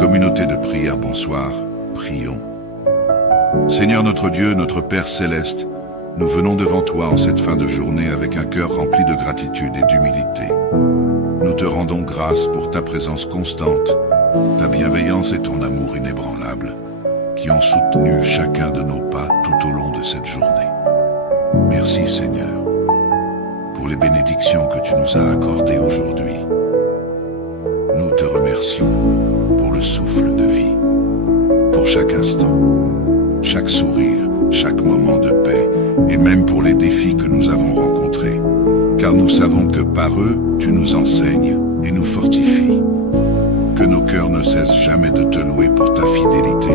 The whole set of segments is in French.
Communauté de prière, bonsoir, prions. Seigneur notre Dieu, notre Père céleste, nous venons devant toi en cette fin de journée avec un cœur rempli de gratitude et d'humilité. Nous te rendons grâce pour ta présence constante, ta bienveillance et ton amour inébranlable, qui ont soutenu chacun de nos pas tout au long de cette journée. Merci Seigneur, pour les bénédictions que tu nous as accordées aujourd'hui. Nous te remercions pour le souffle de vie, pour chaque instant, chaque sourire, chaque moment de paix, et même pour les défis que nous avons rencontrés, car nous savons que par eux, tu nous enseignes et nous fortifies. Que nos cœurs ne cessent jamais de te louer pour ta fidélité,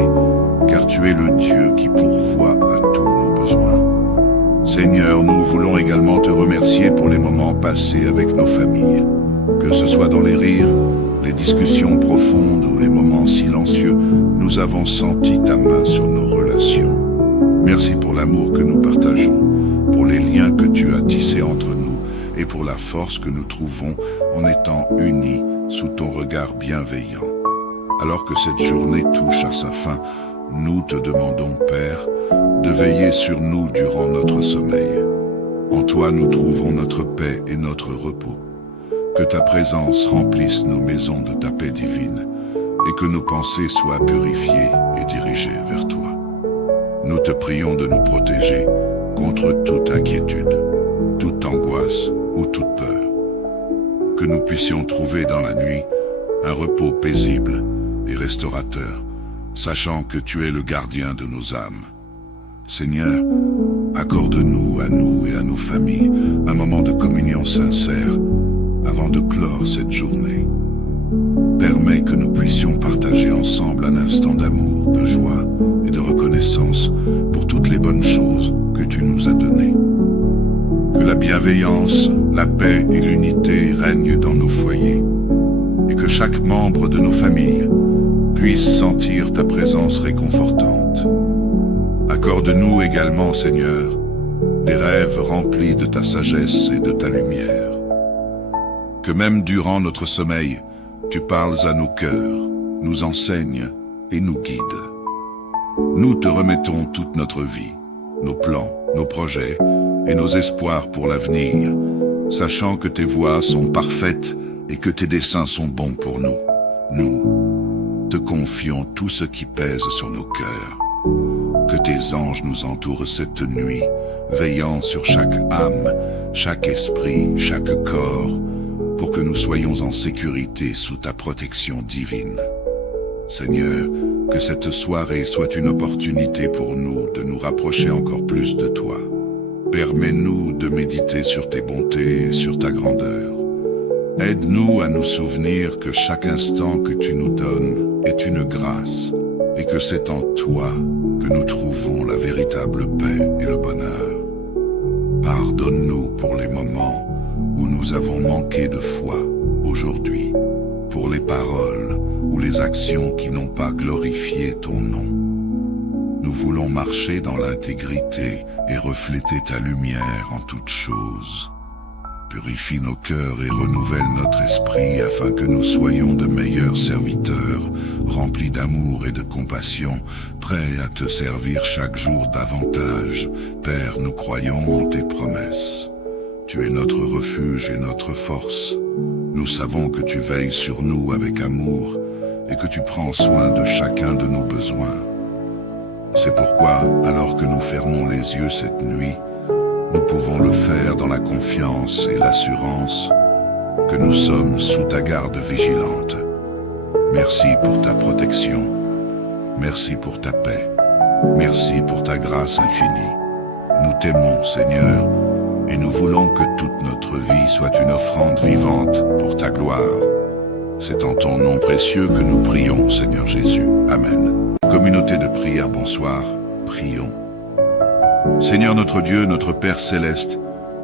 car tu es le Dieu qui pourvoit à tous nos besoins. Seigneur, nous voulons également te remercier pour les moments passés avec nos familles, que ce soit dans les rires, les discussions profondes ou les moments silencieux, nous avons senti ta main sur nos relations. Merci pour l'amour que nous partageons, pour les liens que tu as tissés entre nous et pour la force que nous trouvons en étant unis sous ton regard bienveillant. Alors que cette journée touche à sa fin, nous te demandons, Père, de veiller sur nous durant notre sommeil. En toi nous trouvons notre paix et notre repos. Que ta présence remplisse nos maisons de ta paix divine et que nos pensées soient purifiées et dirigées vers toi. Nous te prions de nous protéger contre toute inquiétude, toute angoisse ou toute peur. Que nous puissions trouver dans la nuit un repos paisible et restaurateur, sachant que tu es le gardien de nos âmes. Seigneur, accorde-nous à nous et à nos familles un moment de communion sincère avant de clore cette journée. Permets que nous puissions partager ensemble un instant d'amour, de joie et de reconnaissance pour toutes les bonnes choses que tu nous as données. Que la bienveillance, la paix et l'unité règnent dans nos foyers et que chaque membre de nos familles puisse sentir ta présence réconfortante. Accorde-nous également, Seigneur, des rêves remplis de ta sagesse et de ta lumière. Que même durant notre sommeil, tu parles à nos cœurs, nous enseignes et nous guides. Nous te remettons toute notre vie, nos plans, nos projets et nos espoirs pour l'avenir, sachant que tes voies sont parfaites et que tes desseins sont bons pour nous. Nous te confions tout ce qui pèse sur nos cœurs. Que tes anges nous entourent cette nuit, veillant sur chaque âme, chaque esprit, chaque corps, pour que nous soyons en sécurité sous ta protection divine. Seigneur, que cette soirée soit une opportunité pour nous de nous rapprocher encore plus de toi. Permets-nous de méditer sur tes bontés et sur ta grandeur. Aide-nous à nous souvenir que chaque instant que tu nous donnes est une grâce et que c'est en toi que nous trouvons la véritable paix et le bonheur. Pardonne-nous pour les moments où nous avons manqué de foi aujourd'hui, pour les paroles ou les actions qui n'ont pas glorifié ton nom. Nous voulons marcher dans l'intégrité et refléter ta lumière en toutes choses. Purifie nos cœurs et renouvelle notre esprit afin que nous soyons de meilleurs serviteurs, remplis d'amour et de compassion, prêts à te servir chaque jour davantage. Père, nous croyons en tes promesses. Tu es notre refuge et notre force. Nous savons que tu veilles sur nous avec amour et que tu prends soin de chacun de nos besoins. C'est pourquoi, alors que nous fermons les yeux cette nuit, nous pouvons le faire dans la confiance et l'assurance que nous sommes sous ta garde vigilante. Merci pour ta protection. Merci pour ta paix. Merci pour ta grâce infinie. Nous t'aimons, Seigneur, et nous voulons que toute notre vie soit une offrande vivante pour ta gloire. C'est en ton nom précieux que nous prions, Seigneur Jésus. Amen. Communauté de prière, bonsoir, prions. Seigneur notre Dieu, notre Père céleste,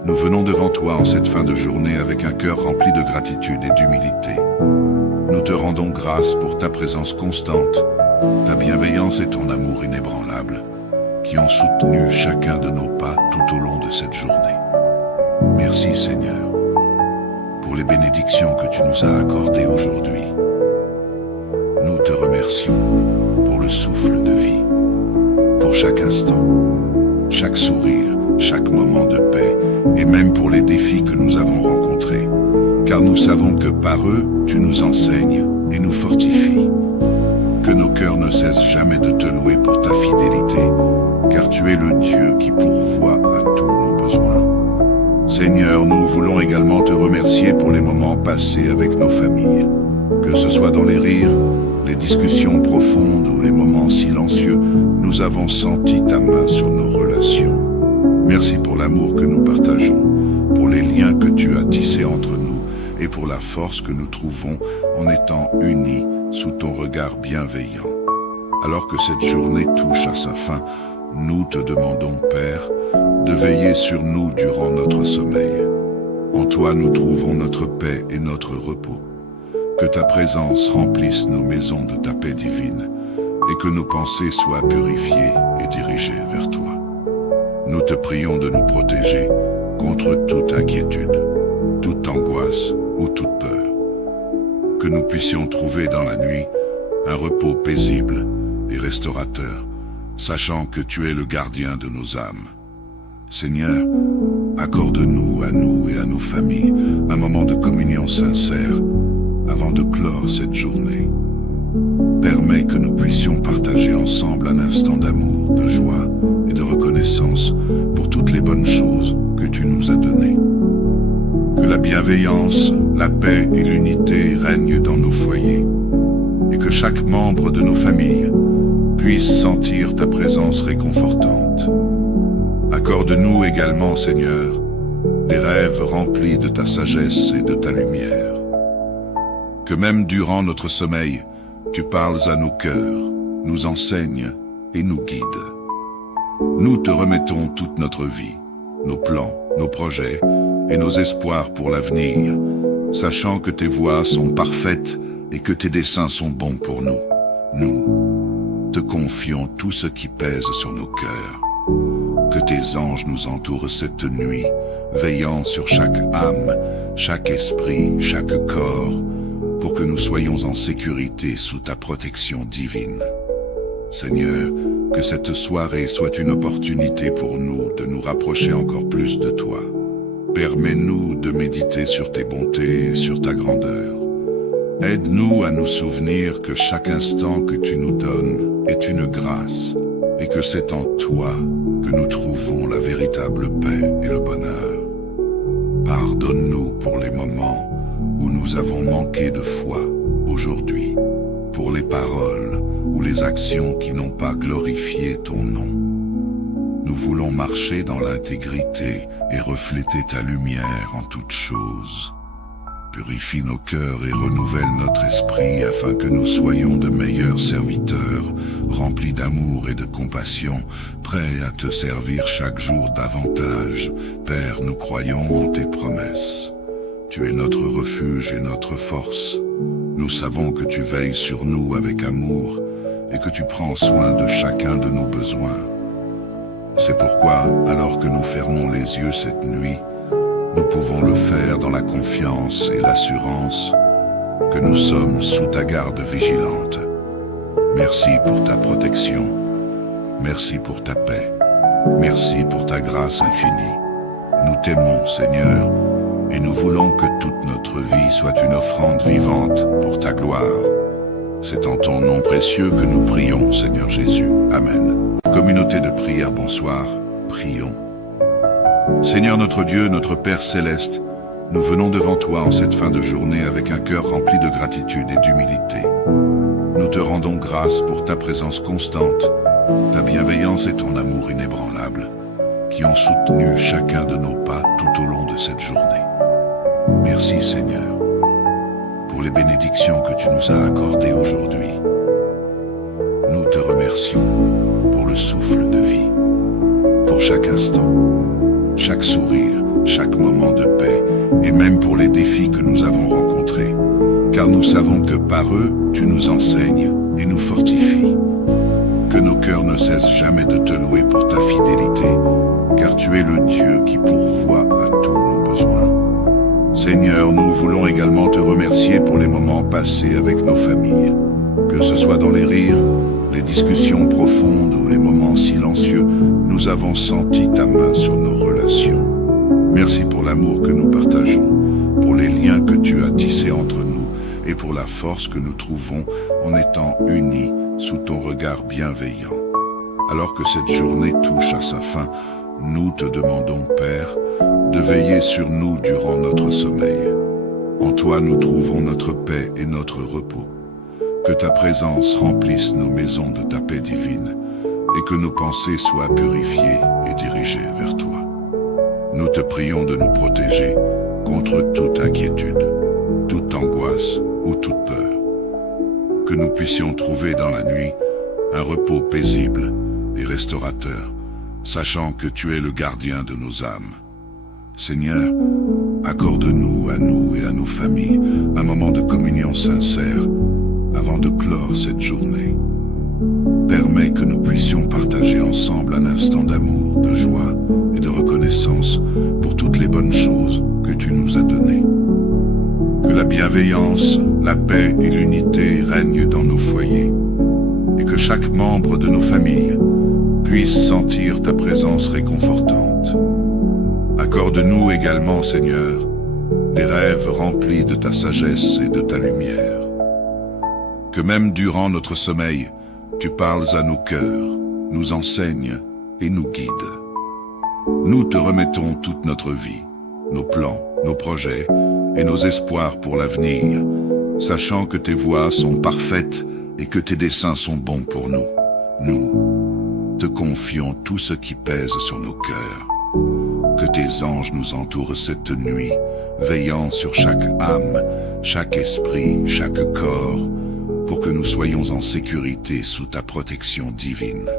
nous venons devant toi en cette fin de journée avec un cœur rempli de gratitude et d'humilité. Nous te rendons grâce pour ta présence constante, ta bienveillance et ton amour inébranlable, qui ont soutenu chacun de nos pas tout au long de cette journée. Merci Seigneur, pour les bénédictions que tu nous as accordées aujourd'hui. Nous te remercions remercions pour le souffle de vie, pour chaque instant, chaque sourire, chaque moment de paix, et même pour les défis que nous avons rencontrés, car nous savons que par eux, tu nous enseignes et nous fortifies. Que nos cœurs ne cessent jamais de te louer pour ta fidélité, car tu es le Dieu qui pourvoit à tous nos besoins. Seigneur, nous voulons également te remercier pour les moments passés avec nos familles, que ce soit dans les rires, les discussions profondes ou les moments silencieux, nous avons senti ta main sur nos relations. Merci pour l'amour que nous partageons, pour les liens que tu as tissés entre nous et pour la force que nous trouvons en étant unis sous ton regard bienveillant. Alors que cette journée touche à sa fin, nous te demandons, Père, de veiller sur nous durant notre sommeil. En toi, nous trouvons notre paix et notre repos. Que ta présence remplisse nos maisons de ta paix divine et que nos pensées soient purifiées et dirigées vers toi. Nous te prions de nous protéger contre toute inquiétude, toute angoisse ou toute peur. Que nous puissions trouver dans la nuit un repos paisible et restaurateur, sachant que tu es le gardien de nos âmes. Seigneur, accorde-nous à nous et à nos familles un moment de communion sincère avant de clore cette journée. Permets que nous puissions partager ensemble un instant d'amour, de joie et de reconnaissance pour toutes les bonnes choses que tu nous as données. Que la bienveillance, la paix et l'unité règnent dans nos foyers et que chaque membre de nos familles puisse sentir ta présence réconfortante. Accorde-nous également, Seigneur, des rêves remplis de ta sagesse et de ta lumière. Que même durant notre sommeil, tu parles à nos cœurs, nous enseignes et nous guides. Nous te remettons toute notre vie, nos plans, nos projets et nos espoirs pour l'avenir, sachant que tes voies sont parfaites et que tes desseins sont bons pour nous. Nous te confions tout ce qui pèse sur nos cœurs. Que tes anges nous entourent cette nuit, veillant sur chaque âme, chaque esprit, chaque corps, pour que nous soyons en sécurité sous ta protection divine. Seigneur, que cette soirée soit une opportunité pour nous de nous rapprocher encore plus de toi. Permets-nous de méditer sur tes bontés et sur ta grandeur. Aide-nous à nous souvenir que chaque instant que tu nous donnes est une grâce et que c'est en toi que nous trouvons la véritable paix et le bonheur. Pardonne-nous pour les moments où nous avons manqué de foi aujourd'hui, pour les paroles ou les actions qui n'ont pas glorifié ton nom. Nous voulons marcher dans l'intégrité et refléter ta lumière en toutes choses. Purifie nos cœurs et renouvelle notre esprit afin que nous soyons de meilleurs serviteurs, remplis d'amour et de compassion, prêts à te servir chaque jour davantage. Père, nous croyons en tes promesses. Tu es notre refuge et notre force. Nous savons que tu veilles sur nous avec amour et que tu prends soin de chacun de nos besoins. C'est pourquoi, alors que nous fermons les yeux cette nuit, nous pouvons le faire dans la confiance et l'assurance que nous sommes sous ta garde vigilante. Merci pour ta protection. Merci pour ta paix. Merci pour ta grâce infinie. Nous t'aimons, Seigneur, et nous voulons que toute notre vie soit une offrande vivante pour ta gloire. C'est en ton nom précieux que nous prions, Seigneur Jésus. Amen. Communauté de prière, bonsoir. Prions. Seigneur notre Dieu, notre Père céleste, nous venons devant toi en cette fin de journée avec un cœur rempli de gratitude et d'humilité. Nous te rendons grâce pour ta présence constante, ta bienveillance et ton amour inébranlable, qui ont soutenu chacun de nos pas tout au long de cette journée. Merci Seigneur, pour les bénédictions que tu nous as accordées aujourd'hui. Nous te remercions pour le souffle de vie, pour chaque instant, chaque sourire, chaque moment de paix, et même pour les défis que nous avons rencontrés, car nous savons que par eux, tu nous enseignes et nous fortifies. Que nos cœurs ne cessent jamais de te louer pour ta fidélité, car tu es le Dieu qui pourvoit à tous nos besoins. Seigneur, nous voulons également te remercier pour les moments passés avec nos familles, Que ce soit dans les rires, les discussions profondes ou les moments silencieux, nous avons senti ta main sur nos relations. Merci pour l'amour que nous partageons, pour les liens que tu as tissés entre nous et pour la force que nous trouvons en étant unis sous ton regard bienveillant. Alors que cette journée touche à sa fin, nous te demandons, Père, de veiller sur nous durant notre sommeil. En toi nous trouvons notre paix et notre repos. Que ta présence remplisse nos maisons de ta paix divine et que nos pensées soient purifiées et dirigées vers toi. Nous te prions de nous protéger contre toute inquiétude, toute angoisse ou toute peur. Que nous puissions trouver dans la nuit un repos paisible et restaurateur, sachant que tu es le gardien de nos âmes. Seigneur, accorde-nous à nous et à nos familles un moment de communion sincère avant de clore cette journée. Permets que nous puissions partager ensemble un instant d'amour, de joie et de reconnaissance pour toutes les bonnes choses que tu nous as données. Que la bienveillance, la paix et l'unité règnent dans nos foyers et que chaque membre de nos familles puisse sentir ta présence réconfortante. Accorde-nous également, Seigneur, des rêves remplis de ta sagesse et de ta lumière. Que même durant notre sommeil, tu parles à nos cœurs, nous enseignes et nous guides. Nous te remettons toute notre vie, nos plans, nos projets et nos espoirs pour l'avenir, sachant que tes voies sont parfaites et que tes desseins sont bons pour nous. Nous te confions tout ce qui pèse sur nos cœurs. Que tes anges nous entourent cette nuit, veillant sur chaque âme, chaque esprit, chaque corps, pour que nous soyons en sécurité sous ta protection divine.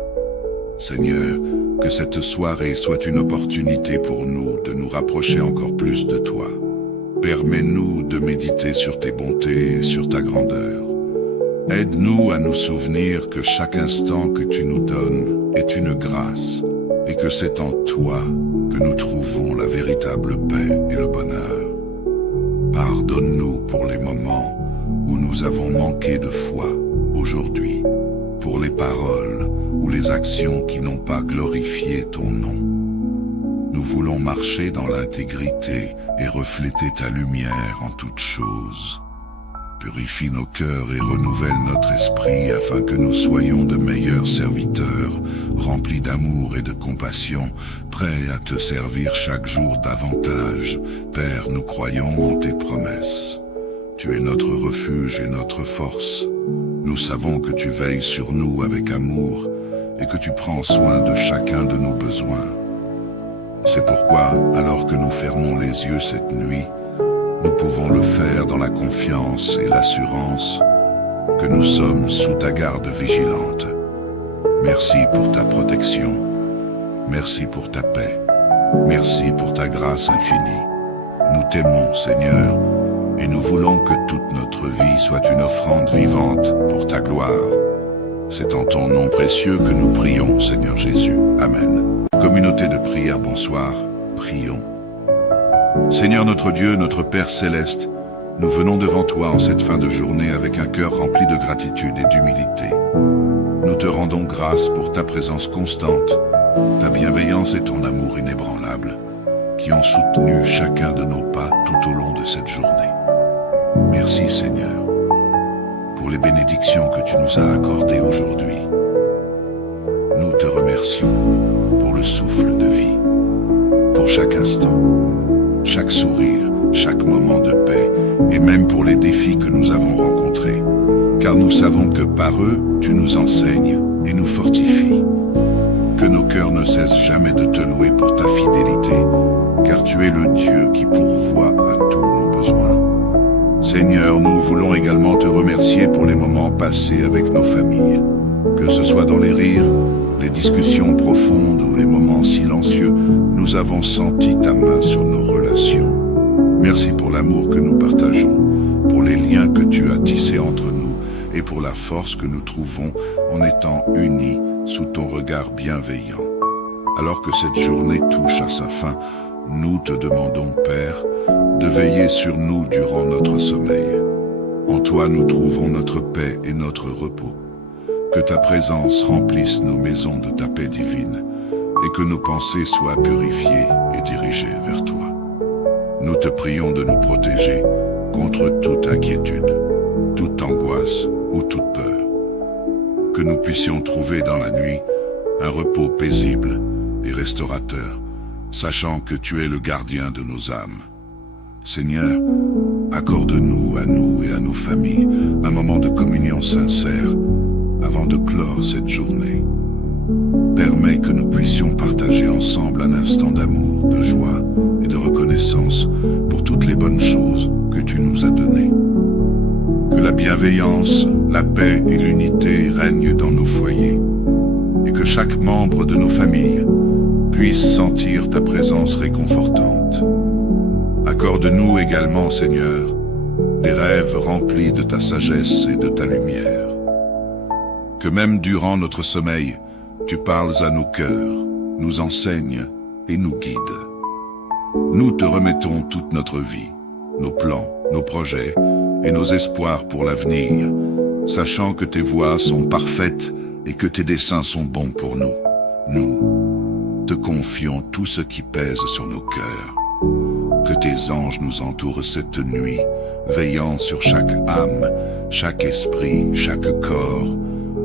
Seigneur, que cette soirée soit une opportunité pour nous de nous rapprocher encore plus de toi. Permets-nous de méditer sur tes bontés et sur ta grandeur. Aide-nous à nous souvenir que chaque instant que tu nous donnes est une grâce et que c'est en toi que nous trouvons la véritable paix et le bonheur. Pardonne-nous pour les moments où nous avons manqué de foi aujourd'hui, pour les paroles ou les actions qui n'ont pas glorifié ton nom. Nous voulons marcher dans l'intégrité et refléter ta lumière en toutes choses. Purifie nos cœurs et renouvelle notre esprit afin que nous soyons de meilleurs serviteurs, remplis d'amour et de compassion, prêts à te servir chaque jour davantage. Père, nous croyons en tes promesses. Tu es notre refuge et notre force. Nous savons que tu veilles sur nous avec amour et que tu prends soin de chacun de nos besoins. C'est pourquoi, alors que nous fermons les yeux cette nuit, nous pouvons le faire dans la confiance et l'assurance que nous sommes sous ta garde vigilante. Merci pour ta protection. Merci pour ta paix. Merci pour ta grâce infinie. Nous t'aimons, Seigneur, et nous voulons que toute notre vie soit une offrande vivante pour ta gloire. C'est en ton nom précieux que nous prions, Seigneur Jésus. Amen. Communauté de prière, bonsoir. Prions. Seigneur notre Dieu, notre Père céleste, nous venons devant toi en cette fin de journée avec un cœur rempli de gratitude et d'humilité. Nous te rendons grâce pour ta présence constante, ta bienveillance et ton amour inébranlable, qui ont soutenu chacun de nos pas tout au long de cette journée. Merci Seigneur, pour les bénédictions que tu nous as accordées aujourd'hui. Nous te remercions pour le souffle de vie, pour chaque instant, chaque sourire, chaque moment de paix, et même pour les défis que nous avons rencontrés, car nous savons que par eux, tu nous enseignes et nous fortifies. Que nos cœurs ne cessent jamais de te louer pour ta fidélité, car tu es le Dieu qui pourvoit à tous nos besoins. Seigneur, nous voulons également te remercier pour les moments passés avec nos familles, que ce soit dans les rires, les discussions profondes ou les moments silencieux, nous avons senti ta main sur nos relations. Merci pour l'amour que nous partageons, pour les liens que tu as tissés entre nous et pour la force que nous trouvons en étant unis sous ton regard bienveillant. Alors que cette journée touche à sa fin, nous te demandons, Père, de veiller sur nous durant notre sommeil. En toi nous trouvons notre paix et notre repos. Que ta présence remplisse nos maisons de ta paix divine et que nos pensées soient purifiées et dirigées vers toi. Nous te prions de nous protéger contre toute inquiétude, toute angoisse ou toute peur. Que nous puissions trouver dans la nuit un repos paisible et restaurateur, sachant que tu es le gardien de nos âmes. Seigneur, accorde-nous à nous et à nos familles un moment de communion sincère avant de clore cette journée. Permets que nous puissions partager ensemble un instant d'amour, de joie et de reconnaissance pour toutes les bonnes choses que tu nous as données. Que la bienveillance, la paix et l'unité règnent dans nos foyers et que chaque membre de nos familles puisse sentir ta présence réconfortante. Accorde-nous également, Seigneur, des rêves remplis de ta sagesse et de ta lumière. Que même durant notre sommeil, tu parles à nos cœurs, nous enseignes et nous guides. Nous te remettons toute notre vie, nos plans, nos projets et nos espoirs pour l'avenir, sachant que tes voies sont parfaites et que tes desseins sont bons pour nous. Nous te confions tout ce qui pèse sur nos cœurs. Que tes anges nous entourent cette nuit, veillant sur chaque âme, chaque esprit, chaque corps,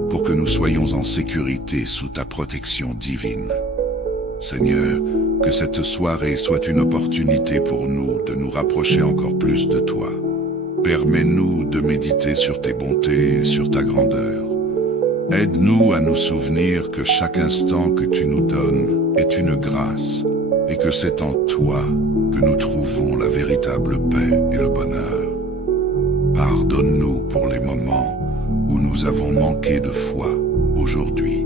pour que nous soyons en sécurité sous ta protection divine. Seigneur, que cette soirée soit une opportunité pour nous de nous rapprocher encore plus de toi. Permets-nous de méditer sur tes bontés et sur ta grandeur. Aide-nous à nous souvenir que chaque instant que tu nous donnes est une grâce et que c'est en toi que nous trouvons la véritable paix et le bonheur. Pardonne-nous pour les moments où nous avons manqué de foi aujourd'hui,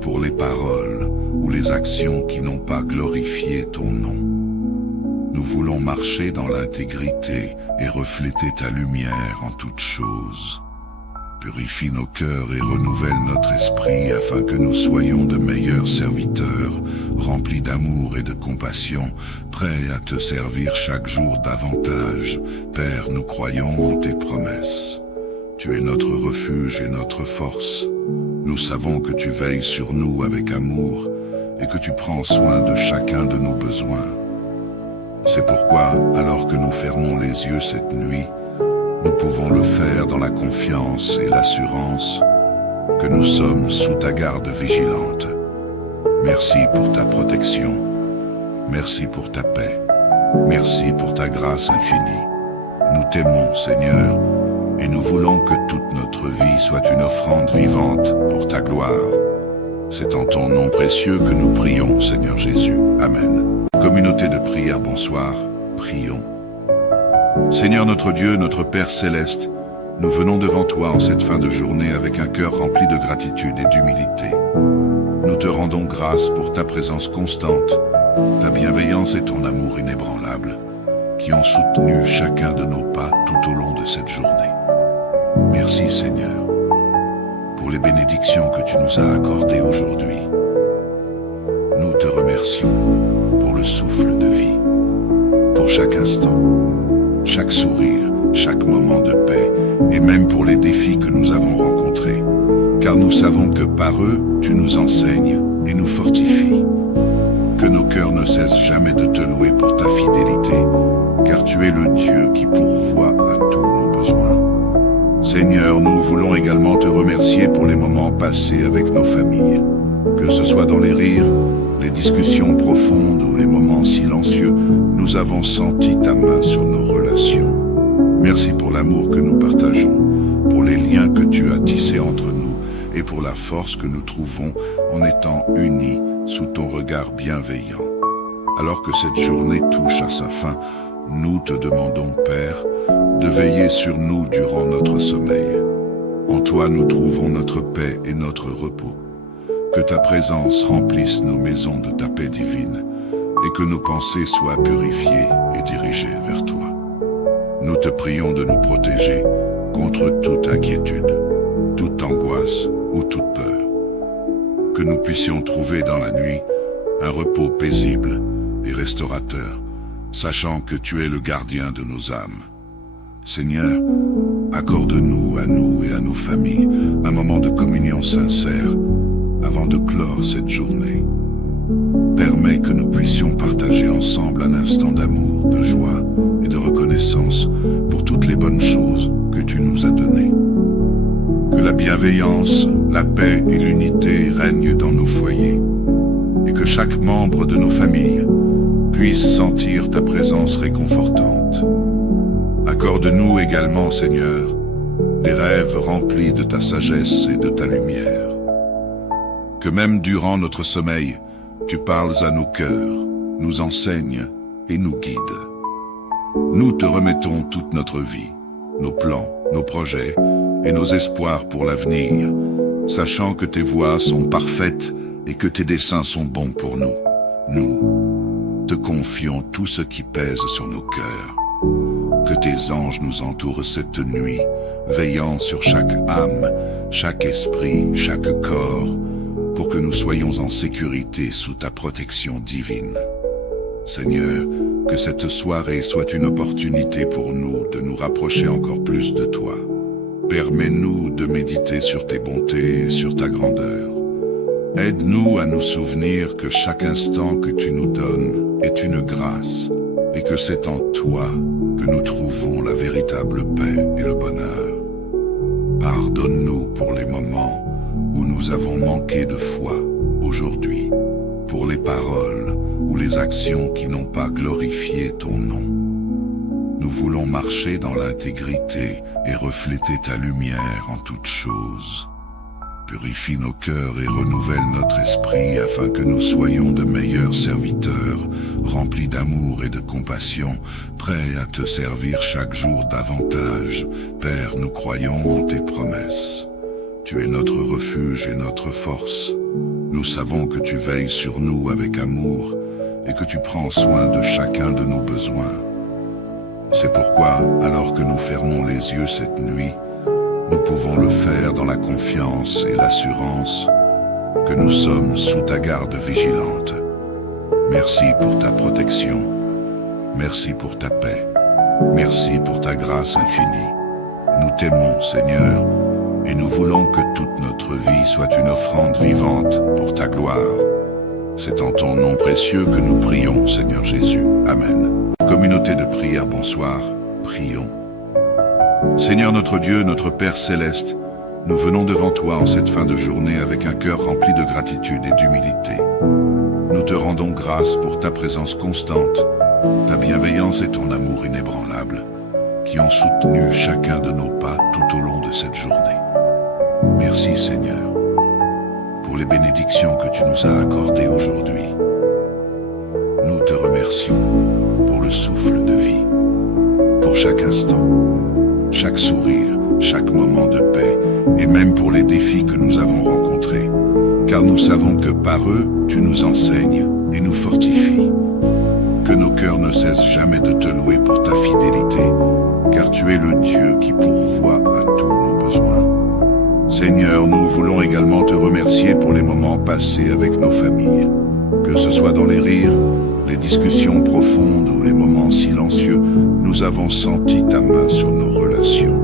pour les paroles ou les actions qui n'ont pas glorifié ton nom. Nous voulons marcher dans l'intégrité et refléter ta lumière en toutes choses. Purifie nos cœurs et renouvelle notre esprit afin que nous soyons de meilleurs serviteurs, remplis d'amour et de compassion, prêts à te servir chaque jour davantage. Père, nous croyons en tes promesses. Tu es notre refuge et notre force. Nous savons que tu veilles sur nous avec amour et que tu prends soin de chacun de nos besoins. C'est pourquoi, alors que nous fermons les yeux cette nuit, nous pouvons le faire dans la confiance et l'assurance que nous sommes sous ta garde vigilante. Merci pour ta protection. Merci pour ta paix. Merci pour ta grâce infinie. Nous t'aimons, Seigneur, et nous voulons que toute notre vie soit une offrande vivante pour ta gloire. C'est en ton nom précieux que nous prions, Seigneur Jésus. Amen. Communauté de prière, bonsoir. Prions. Seigneur notre Dieu, notre Père céleste, nous venons devant toi en cette fin de journée avec un cœur rempli de gratitude et d'humilité. Nous te rendons grâce pour ta présence constante, ta bienveillance et ton amour inébranlable, qui ont soutenu chacun de nos pas tout au long de cette journée. Merci Seigneur, pour les bénédictions que tu nous as accordées aujourd'hui. Nous te remercions pour le souffle de vie, pour chaque instant, chaque sourire, chaque moment de paix, et même pour les défis que nous avons rencontrés, car nous savons que par eux, tu nous enseignes et nous fortifies. Que nos cœurs ne cessent jamais de te louer pour ta fidélité, car tu es le Dieu qui pourvoit à tous nos besoins. Seigneur, nous voulons également te remercier pour les moments passés avec nos familles, que ce soit dans les rires, les discussions profondes ou les moments silencieux, nous avons senti ta main sur nos relations. Merci pour l'amour que nous partageons, pour les liens que tu as tissés entre nous et pour la force que nous trouvons en étant unis sous ton regard bienveillant. Alors que cette journée touche à sa fin, nous te demandons, Père, de veiller sur nous durant notre sommeil. En toi nous trouvons notre paix et notre repos. Que ta présence remplisse nos maisons de ta paix divine et que nos pensées soient purifiées et dirigées vers toi. Nous te prions de nous protéger contre toute inquiétude, toute angoisse ou toute peur. Que nous puissions trouver dans la nuit un repos paisible et restaurateur, sachant que tu es le gardien de nos âmes. Seigneur, Accorde-nous, à nous et à nos familles, un moment de communion sincère avant de clore cette journée. Permets que nous puissions partager ensemble un instant d'amour, de joie et de reconnaissance pour toutes les bonnes choses que tu nous as données. Que la bienveillance, la paix et l'unité règnent dans nos foyers et que chaque membre de nos familles puisse sentir ta présence réconfortante. Accorde-nous également, Seigneur, des rêves remplis de ta sagesse et de ta lumière. Que même durant notre sommeil, tu parles à nos cœurs, nous enseignes et nous guides. Nous te remettons toute notre vie, nos plans, nos projets et nos espoirs pour l'avenir, sachant que tes voies sont parfaites et que tes desseins sont bons pour nous. Nous te confions tout ce qui pèse sur nos cœurs. Que tes anges nous entourent cette nuit, veillant sur chaque âme, chaque esprit, chaque corps, pour que nous soyons en sécurité sous ta protection divine. Seigneur, que cette soirée soit une opportunité pour nous de nous rapprocher encore plus de toi. Permets-nous de méditer sur tes bontés et sur ta grandeur. Aide-nous à nous souvenir que chaque instant que tu nous donnes est une grâce et que c'est en toi que nous trouvons la véritable paix et le bonheur. Pardonne-nous pour les moments où nous avons manqué de foi aujourd'hui, pour les paroles ou les actions qui n'ont pas glorifié ton nom. Nous voulons marcher dans l'intégrité et refléter ta lumière en toutes choses. Purifie nos cœurs et renouvelle notre esprit afin que nous soyons de meilleurs serviteurs, remplis d'amour et de compassion, prêts à te servir chaque jour davantage. Père, nous croyons en tes promesses. Tu es notre refuge et notre force. Nous savons que tu veilles sur nous avec amour et que tu prends soin de chacun de nos besoins. C'est pourquoi, alors que nous fermons les yeux cette nuit, nous pouvons le faire dans la confiance et l'assurance que nous sommes sous ta garde vigilante. Merci pour ta protection. Merci pour ta paix. Merci pour ta grâce infinie. Nous t'aimons, Seigneur, et nous voulons que toute notre vie soit une offrande vivante pour ta gloire. C'est en ton nom précieux que nous prions, Seigneur Jésus. Amen. Communauté de prière, bonsoir. Prions. Seigneur notre Dieu, notre Père céleste, nous venons devant toi en cette fin de journée avec un cœur rempli de gratitude et d'humilité. Nous te rendons grâce pour ta présence constante, ta bienveillance et ton amour inébranlable, qui ont soutenu chacun de nos pas tout au long de cette journée. Merci Seigneur, pour les bénédictions que tu nous as accordées aujourd'hui. Nous te remercions pour le souffle de vie, pour chaque instant, chaque sourire, chaque moment de paix, et même pour les défis que nous avons rencontrés, car nous savons que par eux, tu nous enseignes et nous fortifies. Que nos cœurs ne cessent jamais de te louer pour ta fidélité, car tu es le Dieu qui pourvoit à tous nos besoins. Seigneur, nous voulons également te remercier pour les moments passés avec nos familles, que ce soit dans les rires, les discussions profondes ou les moments silencieux, nous avons senti ta main sur nos relations.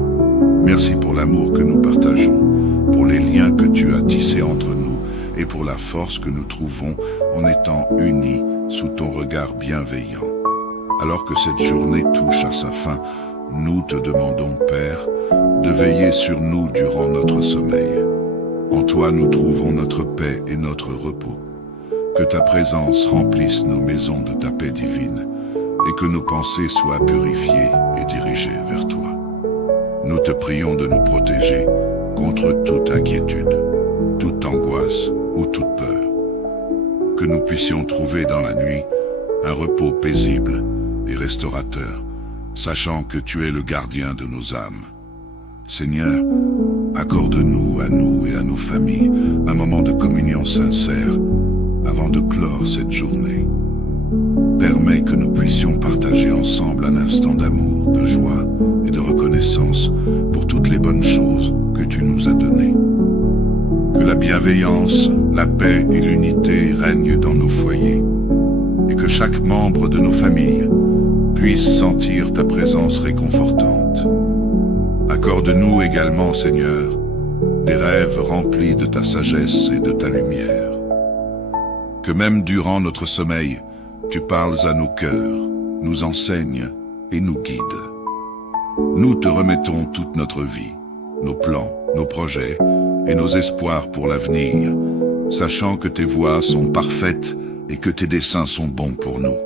Merci pour l'amour que nous partageons, pour les liens que tu as tissés entre nous et pour la force que nous trouvons en étant unis sous ton regard bienveillant. Alors que cette journée touche à sa fin, nous te demandons, Père, de veiller sur nous durant notre sommeil. En toi nous trouvons notre paix et notre repos. Que ta présence remplisse nos maisons de ta paix divine et que nos pensées soient purifiées et dirigées vers toi. Nous te prions de nous protéger contre toute inquiétude, toute angoisse ou toute peur. Que nous puissions trouver dans la nuit un repos paisible et restaurateur, sachant que tu es le gardien de nos âmes. Seigneur, accorde-nous, à nous et à nos familles, un moment de communion sincère avant de clore cette journée. Permets que nous puissions partager ensemble un instant d'amour, de joie et de reconnaissance pour toutes les bonnes choses que tu nous as données. Que la bienveillance, la paix et l'unité règnent dans nos foyers et que chaque membre de nos familles puisse sentir ta présence réconfortante. Accorde-nous également, Seigneur, des rêves remplis de ta sagesse et de ta lumière. Que même durant notre sommeil, tu parles à nos cœurs, nous enseignes et nous guides. Nous te remettons toute notre vie, nos plans, nos projets et nos espoirs pour l'avenir, sachant que tes voies sont parfaites et que tes desseins sont bons pour nous.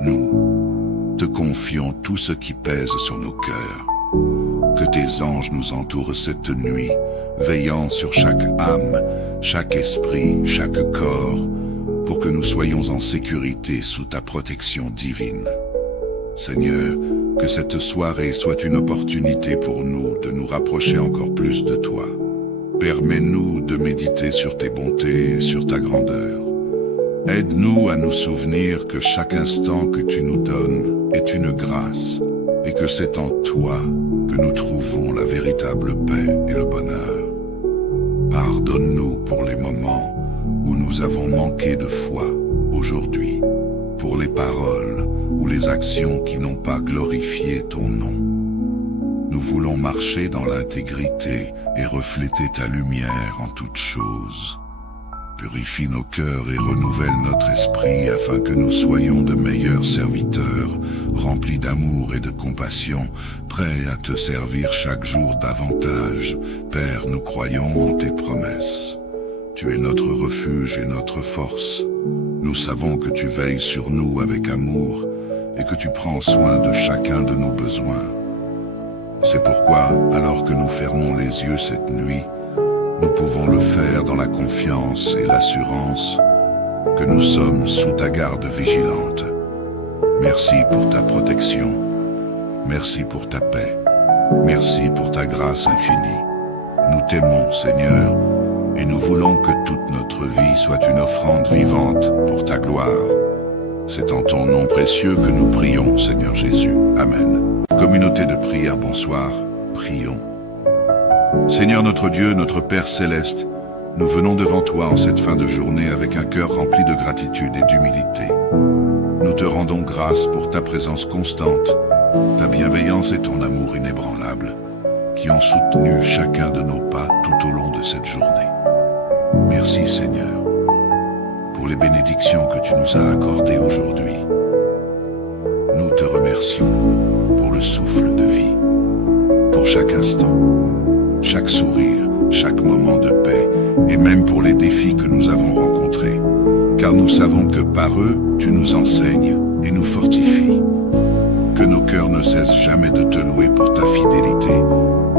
Nous te confions tout ce qui pèse sur nos cœurs. Que tes anges nous entourent cette nuit, veillant sur chaque âme, chaque esprit, chaque corps, pour que nous soyons en sécurité sous ta protection divine. Seigneur, que cette soirée soit une opportunité pour nous de nous rapprocher encore plus de toi. Permets-nous de méditer sur tes bontés et sur ta grandeur. Aide-nous à nous souvenir que chaque instant que tu nous donnes est une grâce et que c'est en toi que nous trouvons la véritable paix et le bonheur. Pardonne-nous pour les moments où nous avons manqué de foi aujourd'hui, pour les paroles ou les actions qui n'ont pas glorifié ton nom. Nous voulons marcher dans l'intégrité et refléter ta lumière en toutes choses. Purifie nos cœurs et renouvelle notre esprit afin que nous soyons de meilleurs serviteurs, remplis d'amour et de compassion, prêts à te servir chaque jour davantage. Père, nous croyons en tes promesses. Tu es notre refuge et notre force. Nous savons que tu veilles sur nous avec amour et que tu prends soin de chacun de nos besoins. C'est pourquoi, alors que nous fermons les yeux cette nuit, nous pouvons le faire dans la confiance et l'assurance que nous sommes sous ta garde vigilante. Merci pour ta protection. Merci pour ta paix. Merci pour ta grâce infinie. Nous t'aimons, Seigneur, et nous voulons que toute notre vie soit une offrande vivante pour ta gloire. C'est en ton nom précieux que nous prions, Seigneur Jésus. Amen. Communauté de prière, bonsoir. Prions. Seigneur notre Dieu, notre Père céleste, nous venons devant toi en cette fin de journée avec un cœur rempli de gratitude et d'humilité. Nous te rendons grâce pour ta présence constante, ta bienveillance et ton amour inébranlable, qui ont soutenu chacun de nos pas tout au long de cette journée. Merci Seigneur, pour les bénédictions que tu nous as accordées aujourd'hui. Nous te remercions pour le souffle de vie, pour chaque instant, chaque sourire, chaque moment de paix, et même pour les défis que nous avons rencontrés, car nous savons que par eux, tu nous enseignes et nous fortifies. Que nos cœurs ne cessent jamais de te louer pour ta fidélité,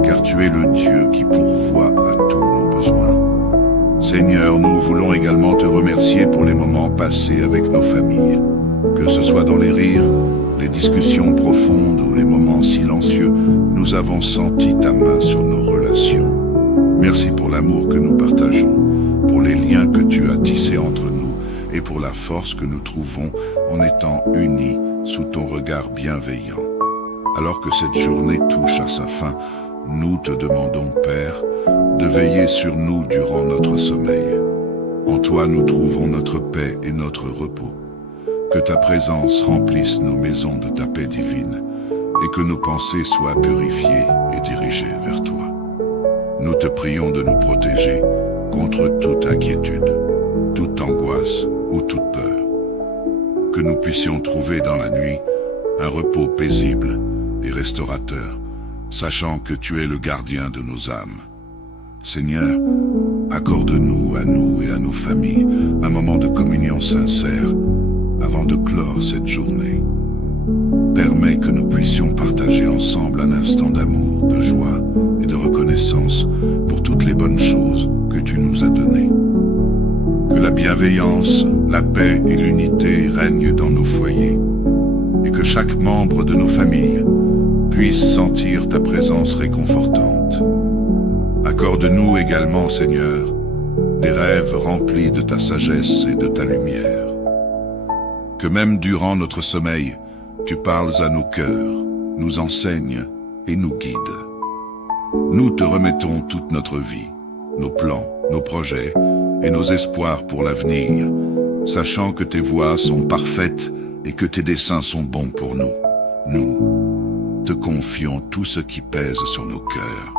car tu es le Dieu qui pourvoit à tous nos besoins. Seigneur, nous voulons également te remercier pour les moments passés avec nos familles, que ce soit dans les rires, les discussions profondes ou les moments silencieux, nous avons senti ta main sur nos relations. Merci pour l'amour que nous partageons, pour les liens que tu as tissés entre nous et pour la force que nous trouvons en étant unis sous ton regard bienveillant. Alors que cette journée touche à sa fin, nous te demandons, Père, de veiller sur nous durant notre sommeil. En toi nous trouvons notre paix et notre repos. Que ta présence remplisse nos maisons de ta paix divine et que nos pensées soient purifiées et dirigées vers toi. Nous te prions de nous protéger contre toute inquiétude, toute angoisse ou toute peur. Que nous puissions trouver dans la nuit un repos paisible et restaurateur, sachant que tu es le gardien de nos âmes. Seigneur, accorde-nous à nous et à nos familles un moment de communion sincère avant de clore cette journée. Permets que nous puissions partager ensemble un instant d'amour, de joie et de reconnaissance pour toutes les bonnes choses que tu nous as données. Que la bienveillance, la paix et l'unité règnent dans nos foyers et que chaque membre de nos familles puisse sentir ta présence réconfortante. Accorde-nous également, Seigneur, des rêves remplis de ta sagesse et de ta lumière. Que même durant notre sommeil, tu parles à nos cœurs, nous enseignes et nous guides. Nous te remettons toute notre vie, nos plans, nos projets et nos espoirs pour l'avenir, sachant que tes voies sont parfaites et que tes desseins sont bons pour nous. Nous te confions tout ce qui pèse sur nos cœurs.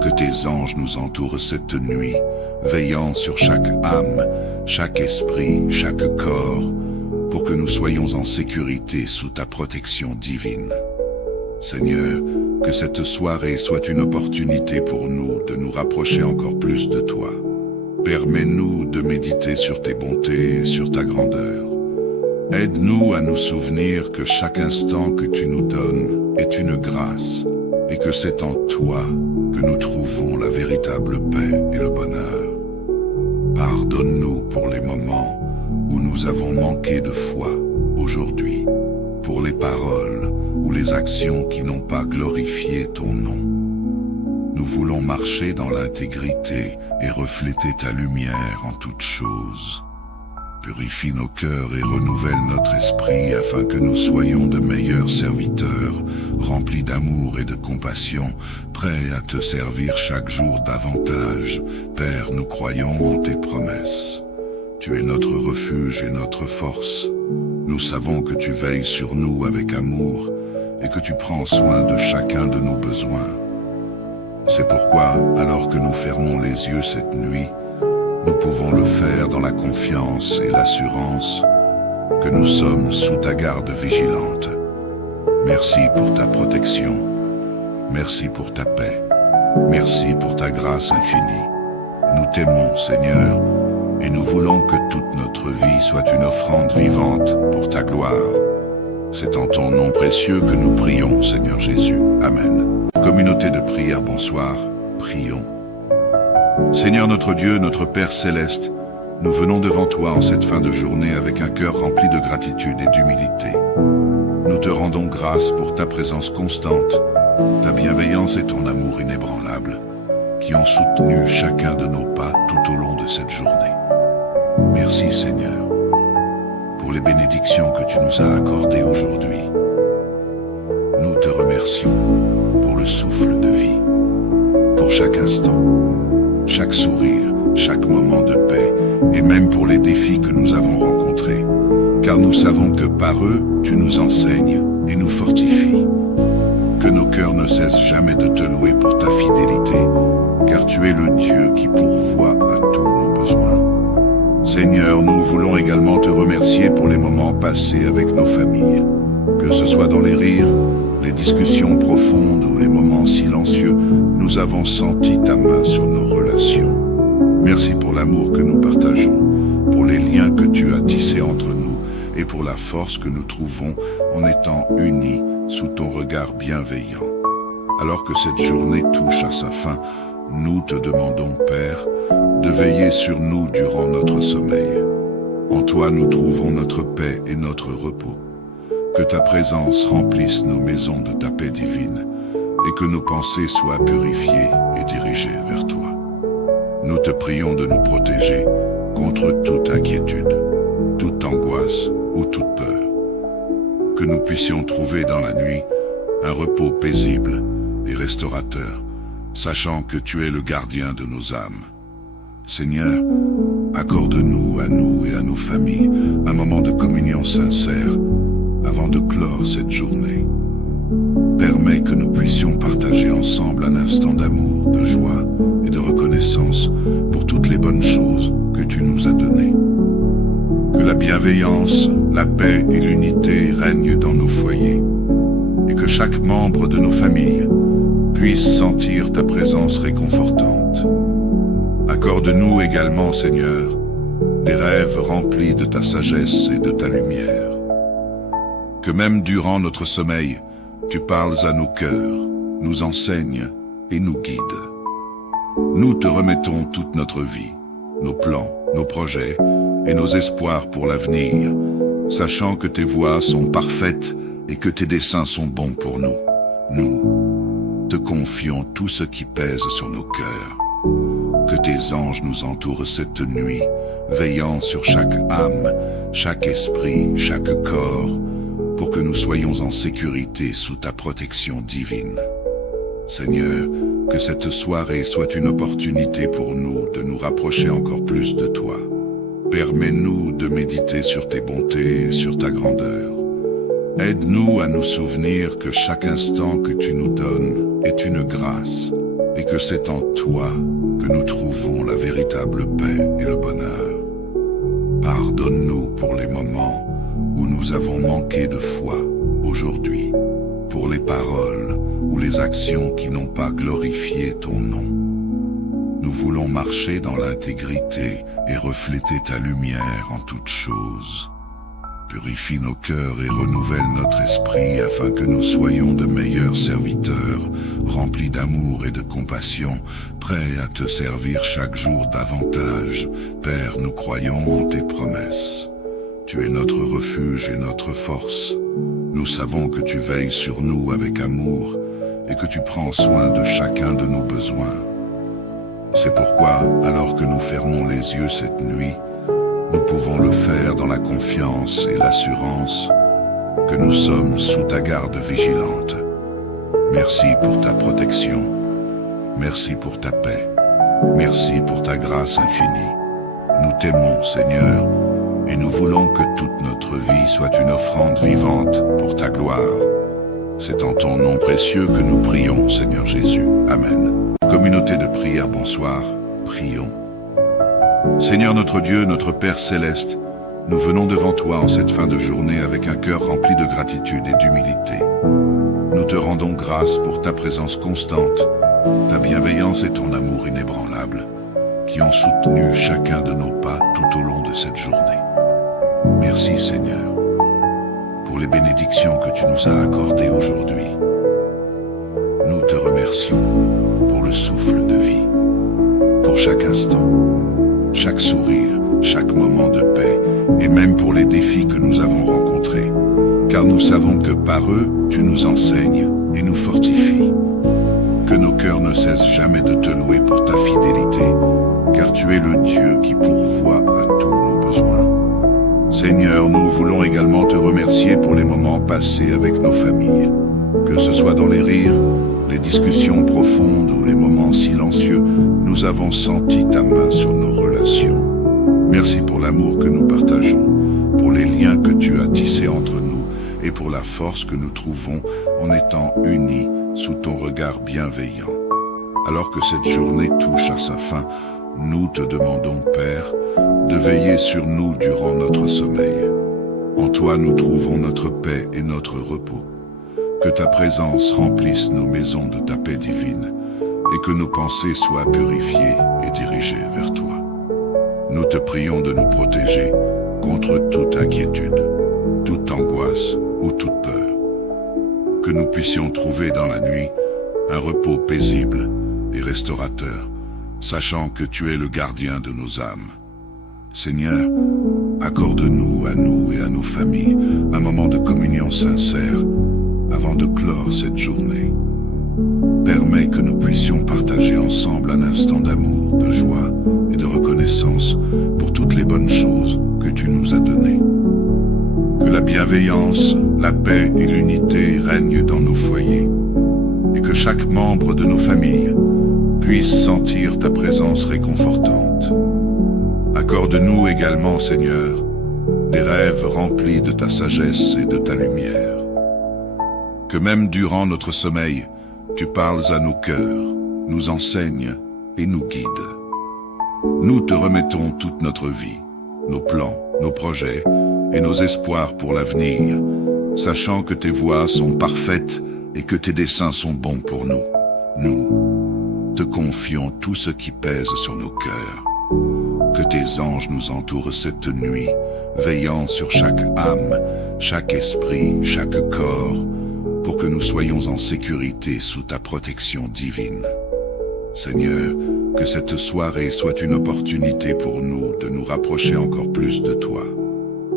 Que tes anges nous entourent cette nuit, veillant sur chaque âme, chaque esprit, chaque corps, pour que nous soyons en sécurité sous ta protection divine. Seigneur, que cette soirée soit une opportunité pour nous de nous rapprocher encore plus de toi. Permets-nous de méditer sur tes bontés et sur ta grandeur. Aide-nous à nous souvenir que chaque instant que tu nous donnes est une grâce et que c'est en toi que nous trouvons la véritable paix et le bonheur. Pardonne-nous pour les moments où nous avons manqué de foi aujourd'hui, pour les paroles ou les actions qui n'ont pas glorifié ton nom. Nous voulons marcher dans l'intégrité et refléter ta lumière en toutes choses. Purifie nos cœurs et renouvelle notre esprit afin que nous soyons de meilleurs serviteurs, remplis d'amour et de compassion, prêts à te servir chaque jour davantage. Père, nous croyons en tes promesses. Tu es notre refuge et notre force. Nous savons que tu veilles sur nous avec amour et que tu prends soin de chacun de nos besoins. C'est pourquoi, alors que nous fermons les yeux cette nuit, nous pouvons le faire dans la confiance et l'assurance que nous sommes sous ta garde vigilante. Merci pour ta protection. Merci pour ta paix. Merci pour ta grâce infinie. Nous t'aimons, Seigneur, et nous voulons que toute notre vie soit une offrande vivante pour ta gloire. C'est en ton nom précieux que nous prions, Seigneur Jésus. Amen. Communauté de prière, bonsoir. Prions. Seigneur notre Dieu, notre Père céleste, nous venons devant toi en cette fin de journée avec un cœur rempli de gratitude et d'humilité. Nous te rendons grâce pour ta présence constante, ta bienveillance et ton amour inébranlable, qui ont soutenu chacun de nos pas tout au long de cette journée. Merci Seigneur, pour les bénédictions que tu nous as accordées aujourd'hui. Nous te remercions pour le souffle de vie, pour chaque instant, chaque sourire, chaque moment de paix, et même pour les défis que nous avons rencontrés, car nous savons que par eux, tu nous enseignes et nous fortifies. Que nos cœurs ne cessent jamais de te louer pour ta fidélité, car tu es le Dieu qui pourvoit à tous nos besoins. Seigneur, nous voulons également te remercier pour les moments passés avec nos familles, que ce soit dans les rires, les discussions profondes ou les moments silencieux, nous avons senti ta main sur nos relations. Merci pour l'amour que nous partageons, pour les liens que tu as tissés entre nous et pour la force que nous trouvons en étant unis sous ton regard bienveillant. Alors que cette journée touche à sa fin, nous te demandons, Père, de veiller sur nous durant notre sommeil. En toi nous trouvons notre paix et notre repos. Que ta présence remplisse nos maisons de ta paix divine et que nos pensées soient purifiées et dirigées vers toi. Nous te prions de nous protéger contre toute inquiétude, toute angoisse ou toute peur. Que nous puissions trouver dans la nuit un repos paisible et restaurateur, sachant que tu es le gardien de nos âmes. Seigneur, accorde-nous, à nous et à nos familles, un moment de communion sincère avant de clore cette journée. Permets que nous puissions partager ensemble un instant d'amour, de joie et de reconnaissance pour toutes les bonnes choses que tu nous as données. Que la bienveillance, la paix et l'unité règnent dans nos foyers et que chaque membre de nos familles puisse sentir ta présence réconfortante. Accorde-nous également, Seigneur, des rêves remplis de ta sagesse et de ta lumière. Que même durant notre sommeil, tu parles à nos cœurs, nous enseignes et nous guides. Nous te remettons toute notre vie, nos plans, nos projets et nos espoirs pour l'avenir, sachant que tes voies sont parfaites et que tes desseins sont bons pour nous. Nous te confions tout ce qui pèse sur nos cœurs. Que tes anges nous entourent cette nuit, veillant sur chaque âme, chaque esprit, chaque corps, pour que nous soyons en sécurité sous ta protection divine. Seigneur, que cette soirée soit une opportunité pour nous de nous rapprocher encore plus de toi. Permets-nous de méditer sur tes bontés et sur ta grandeur. Aide-nous à nous souvenir que chaque instant que tu nous donnes est une grâce et que c'est en toi que nous trouvons la véritable paix et le bonheur. Pardonne-nous pour les moments où nous avons manqué de foi aujourd'hui, pour les paroles ou les actions qui n'ont pas glorifié ton nom. Nous voulons marcher dans l'intégrité et refléter ta lumière en toutes choses. Purifie nos cœurs et renouvelle notre esprit afin que nous soyons de meilleurs serviteurs, remplis d'amour et de compassion, prêts à te servir chaque jour davantage. Père, nous croyons en tes promesses. Tu es notre refuge et notre force. Nous savons que tu veilles sur nous avec amour et que tu prends soin de chacun de nos besoins. C'est pourquoi, alors que nous fermons les yeux cette nuit, nous pouvons le faire dans la confiance et l'assurance que nous sommes sous ta garde vigilante. Merci pour ta protection. Merci pour ta paix. Merci pour ta grâce infinie. Nous t'aimons, Seigneur, et nous voulons que toute notre vie soit une offrande vivante pour ta gloire. C'est en ton nom précieux que nous prions, Seigneur Jésus. Amen. Communauté de prière, bonsoir. Prions. Seigneur notre Dieu, notre Père céleste, nous venons devant toi en cette fin de journée avec un cœur rempli de gratitude et d'humilité. Nous te rendons grâce pour ta présence constante, ta bienveillance et ton amour inébranlable, qui ont soutenu chacun de nos pas tout au long de cette journée. Merci Seigneur, pour les bénédictions que tu nous as accordées aujourd'hui. Nous te remercions pour le souffle de vie, pour chaque instant, chaque sourire, chaque moment de paix, et même pour les défis que nous avons rencontrés, car nous savons que par eux, tu nous enseignes et nous fortifies. Que nos cœurs ne cessent jamais de te louer pour ta fidélité, car tu es le Dieu qui pourvoit à tous nos besoins. Seigneur, nous voulons également te remercier pour les moments passés avec nos familles, que ce soit dans les rires, les discussions profondes ou les moments silencieux, nous avons senti ta main sur nos relations. Merci pour l'amour que nous partageons, pour les liens que tu as tissés entre nous et pour la force que nous trouvons en étant unis sous ton regard bienveillant. Alors que cette journée touche à sa fin, nous te demandons, Père, de veiller sur nous durant notre sommeil. En toi nous trouvons notre paix et notre repos. Que ta présence remplisse nos maisons de ta paix divine et que nos pensées soient purifiées et dirigées vers toi. Nous te prions de nous protéger contre toute inquiétude, toute angoisse ou toute peur. Que nous puissions trouver dans la nuit un repos paisible et restaurateur, sachant que tu es le gardien de nos âmes. Seigneur, accorde-nous à nous et à nos familles un moment de communion sincère avant de clore cette journée. Permets que nous puissions partager ensemble un instant d'amour, de joie et de reconnaissance pour toutes les bonnes choses que tu nous as données. Que la bienveillance, la paix et l'unité règnent dans nos foyers et que chaque membre de nos familles puisse sentir ta présence réconfortante. Accorde-nous également, Seigneur, des rêves remplis de ta sagesse et de ta lumière. Que même durant notre sommeil, tu parles à nos cœurs, nous enseignes et nous guides. Nous te remettons toute notre vie, nos plans, nos projets et nos espoirs pour l'avenir, sachant que tes voies sont parfaites et que tes desseins sont bons pour nous. Nous te confions tout ce qui pèse sur nos cœurs. Que tes anges nous entourent cette nuit, veillant sur chaque âme, chaque esprit, chaque corps, pour que nous soyons en sécurité sous ta protection divine. Seigneur, que cette soirée soit une opportunité pour nous de nous rapprocher encore plus de toi.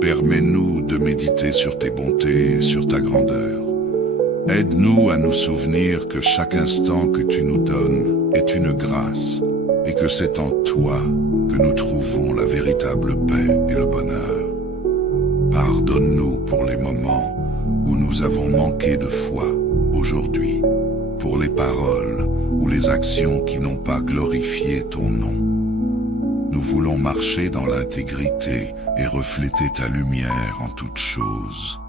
Permets-nous de méditer sur tes bontés et sur ta grandeur. Aide-nous à nous souvenir que chaque instant que tu nous donnes est une grâce et que c'est en toi que nous trouvons la véritable paix et le bonheur. Pardonne-nous pour les moments où nous avons manqué de foi aujourd'hui, pour les paroles ou les actions qui n'ont pas glorifié ton nom. Nous voulons marcher dans l'intégrité et refléter ta lumière en toutes choses.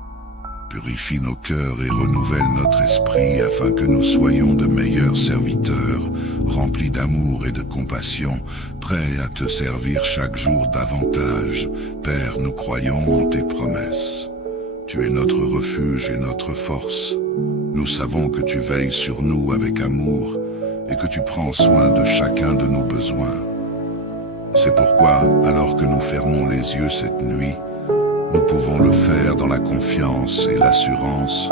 Purifie nos cœurs et renouvelle notre esprit afin que nous soyons de meilleurs serviteurs, remplis d'amour et de compassion, prêts à te servir chaque jour davantage. Père, nous croyons en tes promesses. Tu es notre refuge et notre force. Nous savons que tu veilles sur nous avec amour et que tu prends soin de chacun de nos besoins. C'est pourquoi, alors que nous fermons les yeux cette nuit, nous pouvons le faire dans la confiance et l'assurance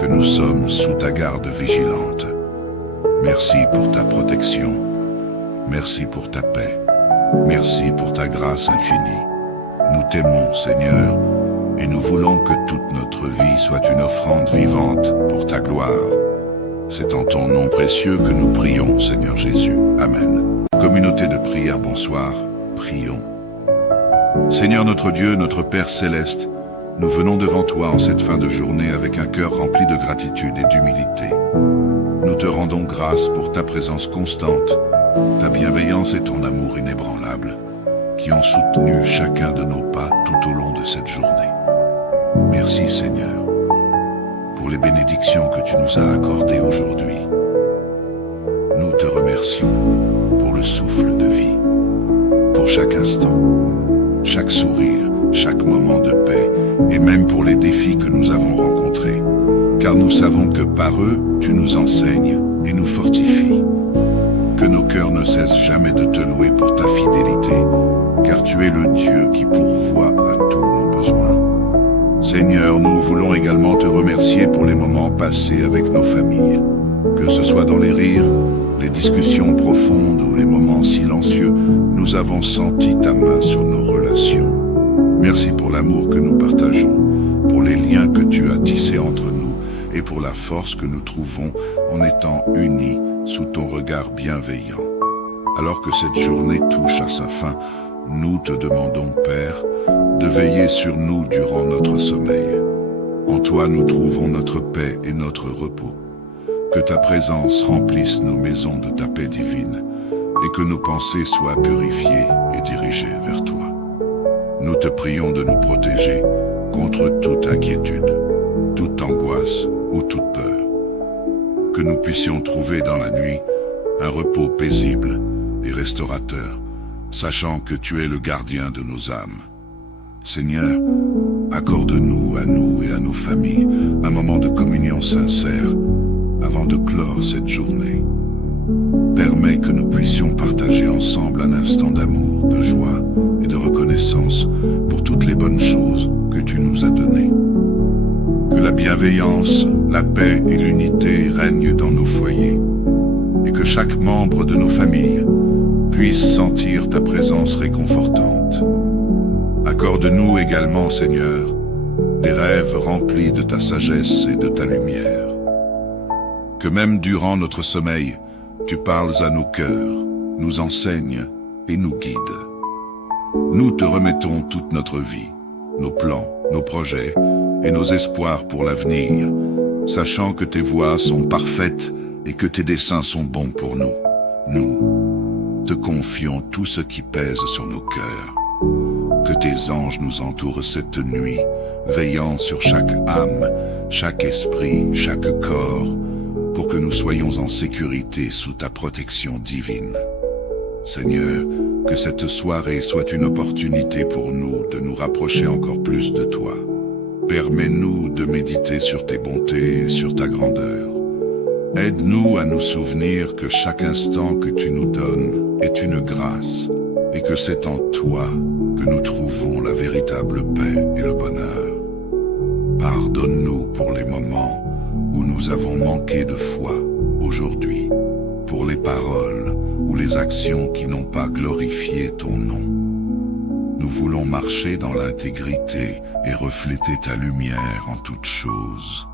que nous sommes sous ta garde vigilante. Merci pour ta protection. Merci pour ta paix. Merci pour ta grâce infinie. Nous t'aimons, Seigneur, et nous voulons que toute notre vie soit une offrande vivante pour ta gloire. C'est en ton nom précieux que nous prions, Seigneur Jésus. Amen. Communauté de prière, bonsoir. Prions. Seigneur notre Dieu, notre Père céleste, nous venons devant toi en cette fin de journée avec un cœur rempli de gratitude et d'humilité. Nous te rendons grâce pour ta présence constante, ta bienveillance et ton amour inébranlable, qui ont soutenu chacun de nos pas tout au long de cette journée. Merci Seigneur, pour les bénédictions que tu nous as accordées aujourd'hui. Nous te remercions pour le souffle de vie, pour chaque instant, chaque sourire, chaque moment de paix, et même pour les défis que nous avons rencontrés, car nous savons que par eux, tu nous enseignes et nous fortifies. Que nos cœurs ne cessent jamais de te louer pour ta fidélité, car tu es le Dieu qui pourvoit à tous nos besoins. Seigneur, nous voulons également te remercier pour les moments passés avec nos familles, que ce soit dans les rires, les discussions profondes ou les moments silencieux, nous avons senti ta main sur nos relations. Merci pour l'amour que nous partageons, pour les liens que tu as tissés entre nous et pour la force que nous trouvons en étant unis sous ton regard bienveillant. Alors que cette journée touche à sa fin, nous te demandons, Père, de veiller sur nous durant notre sommeil. En toi nous trouvons notre paix et notre repos. Que ta présence remplisse nos maisons de ta paix divine et que nos pensées soient purifiées et dirigées vers toi. Nous te prions de nous protéger contre toute inquiétude, toute angoisse ou toute peur. Que nous puissions trouver dans la nuit un repos paisible et restaurateur, sachant que tu es le gardien de nos âmes. Seigneur, accorde-nous à nous et à nos familles un moment de communion sincère avant de clore cette journée. Permets que nous puissions partager ensemble un instant d'amour, de joie et de reconnaissance pour toutes les bonnes choses que tu nous as données. Que la bienveillance, la paix et l'unité règnent dans nos foyers et que chaque membre de nos familles puisse sentir ta présence réconfortante. Accorde-nous également, Seigneur, des rêves remplis de ta sagesse et de ta lumière. Que même durant notre sommeil, tu parles à nos cœurs, nous enseignes et nous guides. Nous te remettons toute notre vie, nos plans, nos projets et nos espoirs pour l'avenir, sachant que tes voies sont parfaites et que tes desseins sont bons pour nous. Nous te confions tout ce qui pèse sur nos cœurs. Que tes anges nous entourent cette nuit, veillant sur chaque âme, chaque esprit, chaque corps, pour que nous soyons en sécurité sous ta protection divine. Seigneur, que cette soirée soit une opportunité pour nous de nous rapprocher encore plus de toi. Permets-nous de méditer sur tes bontés et sur ta grandeur. Aide-nous à nous souvenir que chaque instant que tu nous donnes est une grâce et que c'est en toi que nous trouvons la véritable paix et le bonheur. Pardonne-nous pour les moments où nous avons manqué de foi aujourd'hui, pour les paroles ou les actions qui n'ont pas glorifié ton nom. Nous voulons marcher dans l'intégrité et refléter ta lumière en toutes choses.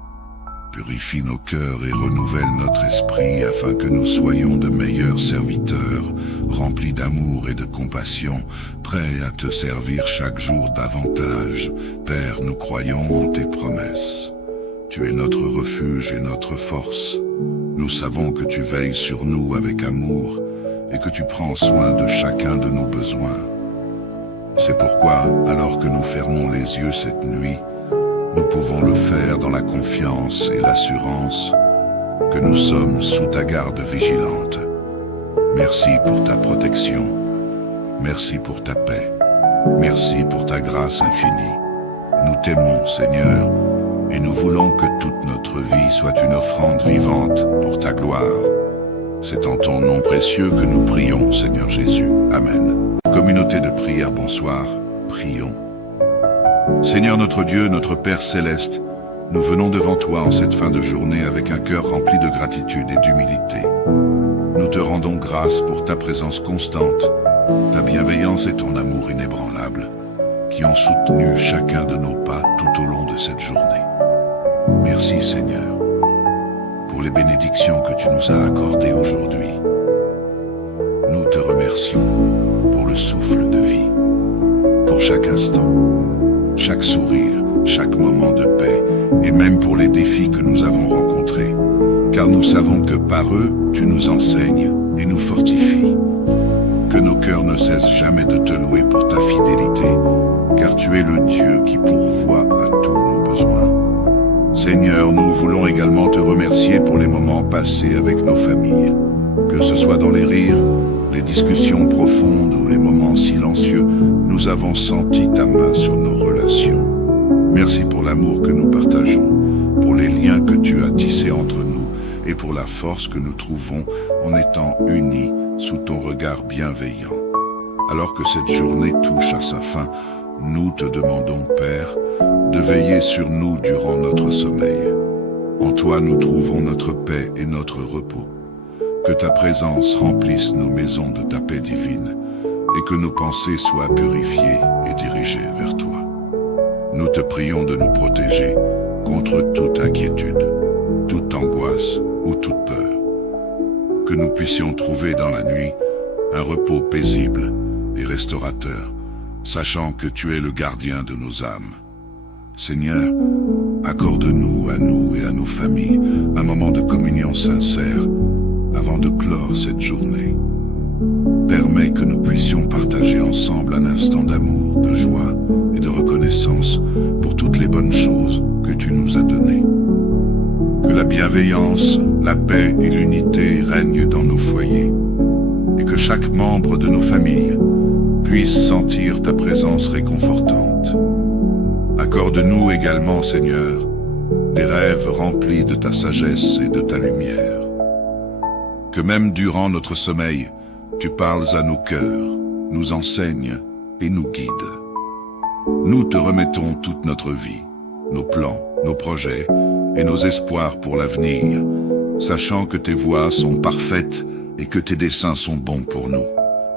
Purifie nos cœurs et renouvelle notre esprit afin que nous soyons de meilleurs serviteurs, remplis d'amour et de compassion, prêts à te servir chaque jour davantage. Père, nous croyons en tes promesses. Tu es notre refuge et notre force. Nous savons que tu veilles sur nous avec amour et que tu prends soin de chacun de nos besoins. C'est pourquoi, alors que nous fermons les yeux cette nuit, Nous pouvons le faire dans la confiance et l'assurance que nous sommes sous ta garde vigilante. Merci pour ta protection. Merci pour ta paix. Merci pour ta grâce infinie. Nous t'aimons, Seigneur, et nous voulons que toute notre vie soit une offrande vivante pour ta gloire. C'est en ton nom précieux que nous prions, Seigneur Jésus. Amen. Communauté de prière, bonsoir. Prions. Seigneur notre Dieu, notre Père céleste, nous venons devant toi en cette fin de journée avec un cœur rempli de gratitude et d'humilité. Nous te rendons grâce pour ta présence constante, ta bienveillance et ton amour inébranlable, qui ont soutenu chacun de nos pas tout au long de cette journée. Merci Seigneur, pour les bénédictions que tu nous as accordées aujourd'hui. Nous te remercions pour le souffle de vie, pour chaque instant, chaque sourire, chaque moment de paix, et même pour les défis que nous avons rencontrés, car nous savons que par eux, tu nous enseignes et nous fortifies. Que nos cœurs ne cessent jamais de te louer pour ta fidélité, car tu es le Dieu qui pourvoit à tous nos besoins. Seigneur, nous voulons également te remercier pour les moments passés avec nos familles, que ce soit dans les rires, les discussions profondes ou les moments silencieux, nous avons senti ta main sur nos relations. Merci pour l'amour que nous partageons, pour les liens que tu as tissés entre nous et pour la force que nous trouvons en étant unis sous ton regard bienveillant. Alors que cette journée touche à sa fin, nous te demandons, Père, de veiller sur nous durant notre sommeil. En toi, nous trouvons notre paix et notre repos. Que ta présence remplisse nos maisons de ta paix divine et que nos pensées soient purifiées et dirigées vers toi. Nous te prions de nous protéger contre toute inquiétude, toute angoisse ou toute peur. Que nous puissions trouver dans la nuit un repos paisible et restaurateur, sachant que tu es le gardien de nos âmes. Seigneur, accorde-nous, à nous et à nos familles, un moment de communion sincère avant de clore cette journée. Permets que nous puissions partager ensemble un instant d'amour, de joie et de reconnaissance pour toutes les bonnes choses que tu nous as données. Que la bienveillance, la paix et l'unité règnent dans nos foyers et que chaque membre de nos familles puisse sentir ta présence réconfortante. Accorde-nous également, Seigneur, des rêves remplis de ta sagesse et de ta lumière. Que même durant notre sommeil, tu parles à nos cœurs, nous enseignes et nous guides. Nous te remettons toute notre vie, nos plans, nos projets et nos espoirs pour l'avenir, sachant que tes voies sont parfaites et que tes desseins sont bons pour nous.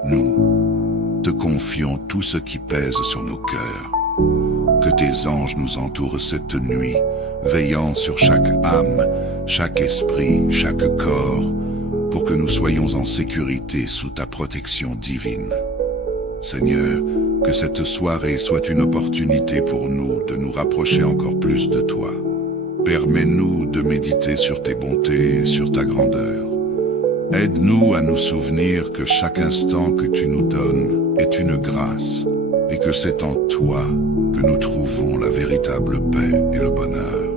Nous te confions tout ce qui pèse sur nos cœurs. Que tes anges nous entourent cette nuit, veillant sur chaque âme, chaque esprit, chaque corps, pour que nous soyons en sécurité sous ta protection divine. Seigneur, que cette soirée soit une opportunité pour nous de nous rapprocher encore plus de toi. Permets-nous de méditer sur tes bontés et sur ta grandeur. Aide-nous à nous souvenir que chaque instant que tu nous donnes est une grâce et que c'est en toi que nous trouvons la véritable paix et le bonheur.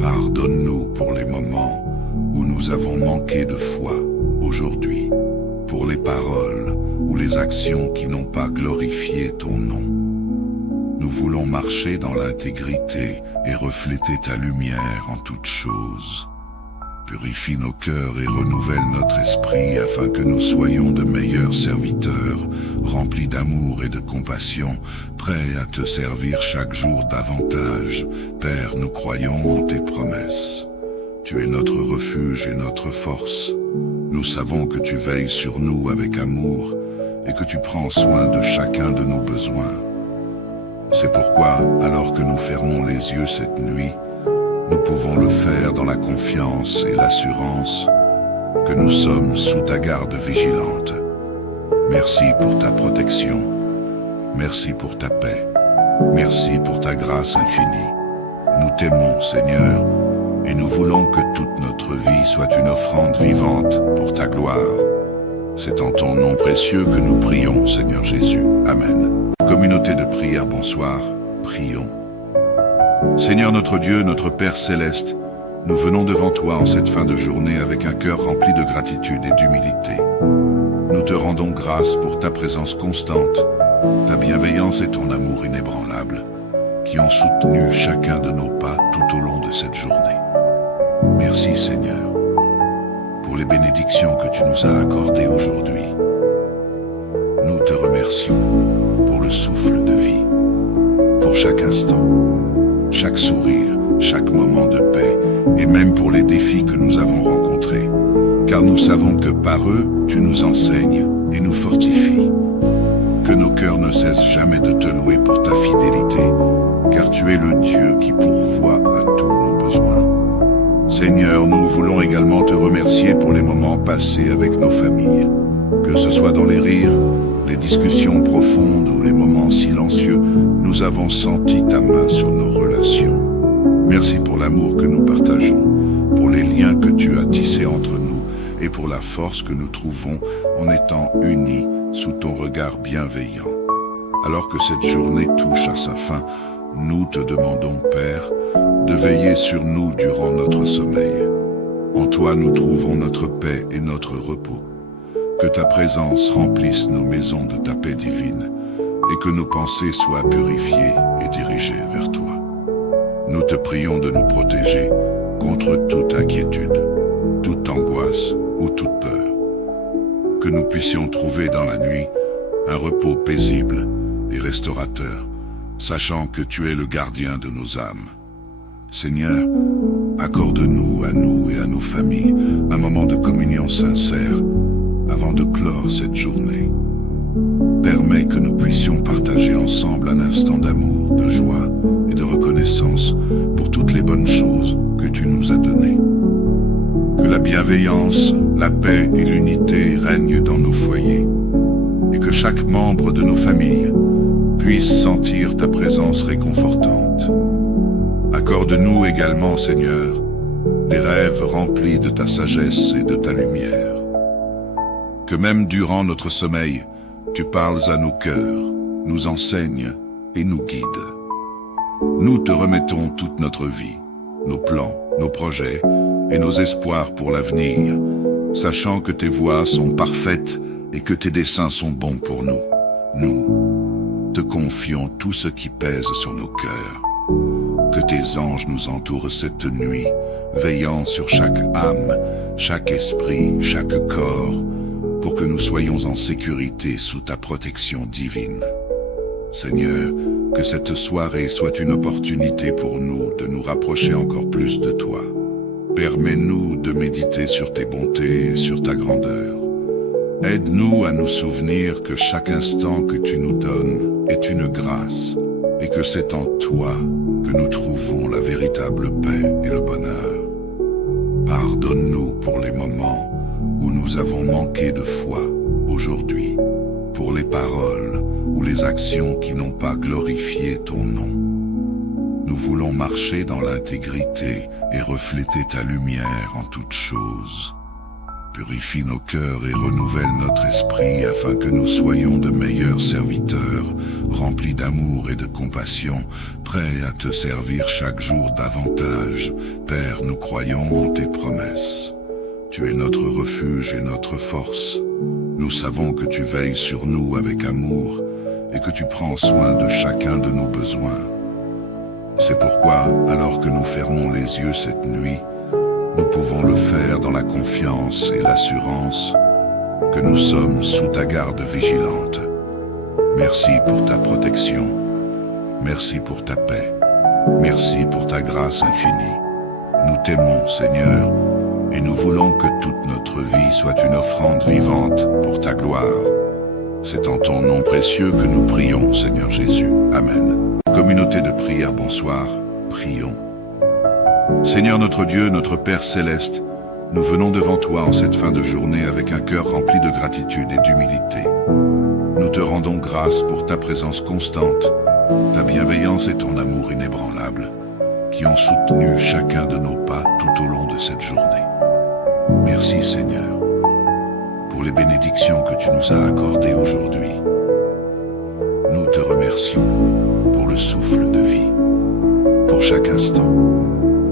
Pardonne-nous pour les moments où nous avons manqué de foi aujourd'hui, pour les paroles ou les actions qui n'ont pas glorifié ton nom. Nous voulons marcher dans l'intégrité et refléter ta lumière en toutes choses. Purifie nos cœurs et renouvelle notre esprit afin que nous soyons de meilleurs serviteurs, remplis d'amour et de compassion, prêts à te servir chaque jour davantage. Père, nous croyons en tes promesses. Tu es notre refuge et notre force. Nous savons que tu veilles sur nous avec amour et que tu prends soin de chacun de nos besoins. C'est pourquoi, alors que nous fermons les yeux cette nuit, nous pouvons le faire dans la confiance et l'assurance que nous sommes sous ta garde vigilante. Merci pour ta protection. Merci pour ta paix. Merci pour ta grâce infinie. Nous t'aimons, Seigneur, et nous voulons que toute notre vie soit une offrande vivante pour ta gloire. C'est en ton nom précieux que nous prions, Seigneur Jésus. Amen. Communauté de prière, bonsoir. Prions. Seigneur notre Dieu, notre Père céleste, nous venons devant toi en cette fin de journée avec un cœur rempli de gratitude et d'humilité. Nous te rendons grâce pour ta présence constante, ta bienveillance et ton amour inébranlable, qui ont soutenu chacun de nos pas tout au long de cette journée. Merci Seigneur, pour les bénédictions que tu nous as accordées aujourd'hui. Nous te remercions pour le souffle de vie, pour chaque instant, chaque sourire, chaque moment de paix, et même pour les défis que nous avons rencontrés, car nous savons que par eux, tu nous enseignes et nous fortifies. Que nos cœurs ne cessent jamais de te louer pour ta fidélité, car tu es le Dieu qui pourvoit à tous nos besoins. Seigneur, nous voulons également te remercier pour les moments passés avec nos familles, que ce soit dans les rires, les discussions profondes ou les moments silencieux, nous avons senti ta main sur nos relations. Merci pour l'amour que nous partageons, pour les liens que tu as tissés entre nous et pour la force que nous trouvons en étant unis sous ton regard bienveillant. Alors que cette journée touche à sa fin, nous te demandons, Père, de veiller sur nous durant notre sommeil. En toi nous trouvons notre paix et notre repos. Que ta présence remplisse nos maisons de ta paix divine et que nos pensées soient purifiées et dirigées vers toi. Nous te prions de nous protéger contre toute inquiétude, toute angoisse ou toute peur. Que nous puissions trouver dans la nuit un repos paisible et restaurateur, sachant que tu es le gardien de nos âmes. Seigneur, accorde-nous à nous et à nos familles un moment de communion sincère avant de clore cette journée. Permets que nous puissions partager ensemble un instant d'amour, de joie et de reconnaissance pour toutes les bonnes choses que tu nous as données. Que la bienveillance, la paix et l'unité règnent dans nos foyers et que chaque membre de nos familles puisse sentir ta présence réconfortante. Accorde-nous également, Seigneur, des rêves remplis de ta sagesse et de ta lumière. Que même durant notre sommeil, tu parles à nos cœurs, nous enseignes et nous guides. Nous te remettons toute notre vie, nos plans, nos projets et nos espoirs pour l'avenir, sachant que tes voies sont parfaites et que tes desseins sont bons pour nous. Nous te confions tout ce qui pèse sur nos cœurs. Que tes anges nous entourent cette nuit, veillant sur chaque âme, chaque esprit, chaque corps, pour que nous soyons en sécurité sous ta protection divine. Seigneur, que cette soirée soit une opportunité pour nous de nous rapprocher encore plus de toi. Permets-nous de méditer sur tes bontés et sur ta grandeur. Aide-nous à nous souvenir que chaque instant que tu nous donnes est une grâce et que c'est en toi que nous trouvons la véritable paix et le bonheur. Pardonne-nous pour les moments où nous avons manqué de foi aujourd'hui, pour les paroles ou les actions qui n'ont pas glorifié ton nom. Nous voulons marcher dans l'intégrité et refléter ta lumière en toutes choses. Purifie nos cœurs et renouvelle notre esprit afin que nous soyons de meilleurs serviteurs, remplis d'amour et de compassion, prêts à te servir chaque jour davantage. Père, nous croyons en tes promesses. Tu es notre refuge et notre force. Nous savons que tu veilles sur nous avec amour et que tu prends soin de chacun de nos besoins. C'est pourquoi, alors que nous fermons les yeux cette nuit, nous pouvons le faire dans la confiance et l'assurance que nous sommes sous ta garde vigilante. Merci pour ta protection. Merci pour ta paix. Merci pour ta grâce infinie. Nous t'aimons, Seigneur, et nous voulons que toute notre vie soit une offrande vivante pour ta gloire. C'est en ton nom précieux que nous prions, Seigneur Jésus. Amen. Communauté de prière, bonsoir. Prions. Seigneur notre Dieu, notre Père céleste, nous venons devant toi en cette fin de journée avec un cœur rempli de gratitude et d'humilité. Nous te rendons grâce pour ta présence constante, ta bienveillance et ton amour inébranlable, qui ont soutenu chacun de nos pas tout au long de cette journée. Merci Seigneur, pour les bénédictions que tu nous as accordées aujourd'hui. Nous te remercions pour le souffle de vie, pour chaque instant,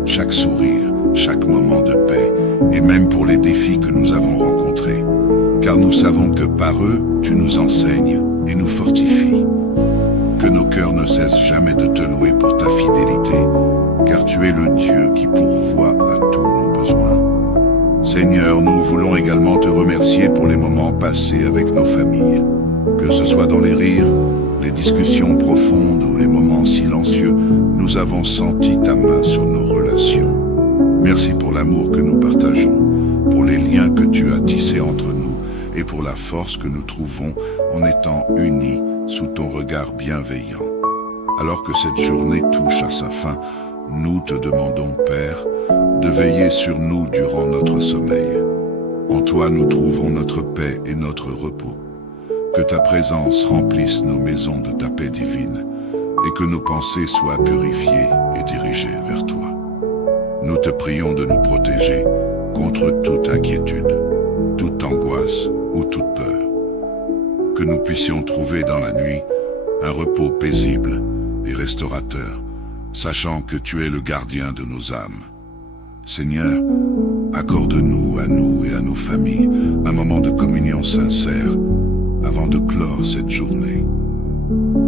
chaque sourire, chaque moment de paix, et même pour les défis que nous avons rencontrés, car nous savons que par eux, tu nous enseignes et nous fortifies. Que nos cœurs ne cessent jamais de te louer pour ta fidélité, car tu es le Dieu qui pourvoit à tous nos besoins. Seigneur, nous voulons également te remercier pour les moments passés avec nos familles, que ce soit dans les rires, les discussions profondes ou les moments silencieux, nous avons senti ta main sur nos relations. Merci pour l'amour que nous partageons, pour les liens que tu as tissés entre nous et pour la force que nous trouvons en étant unis sous ton regard bienveillant. Alors que cette journée touche à sa fin, nous te demandons, Père, de veiller sur nous durant notre sommeil. En toi nous trouvons notre paix et notre repos. Que ta présence remplisse nos maisons de ta paix divine et que nos pensées soient purifiées et dirigées vers toi. Nous te prions de nous protéger contre toute inquiétude, toute angoisse ou toute peur. Que nous puissions trouver dans la nuit un repos paisible et restaurateur, sachant que tu es le gardien de nos âmes. Seigneur, accorde-nous à nous et à nos familles un moment de communion sincère avant de clore cette journée.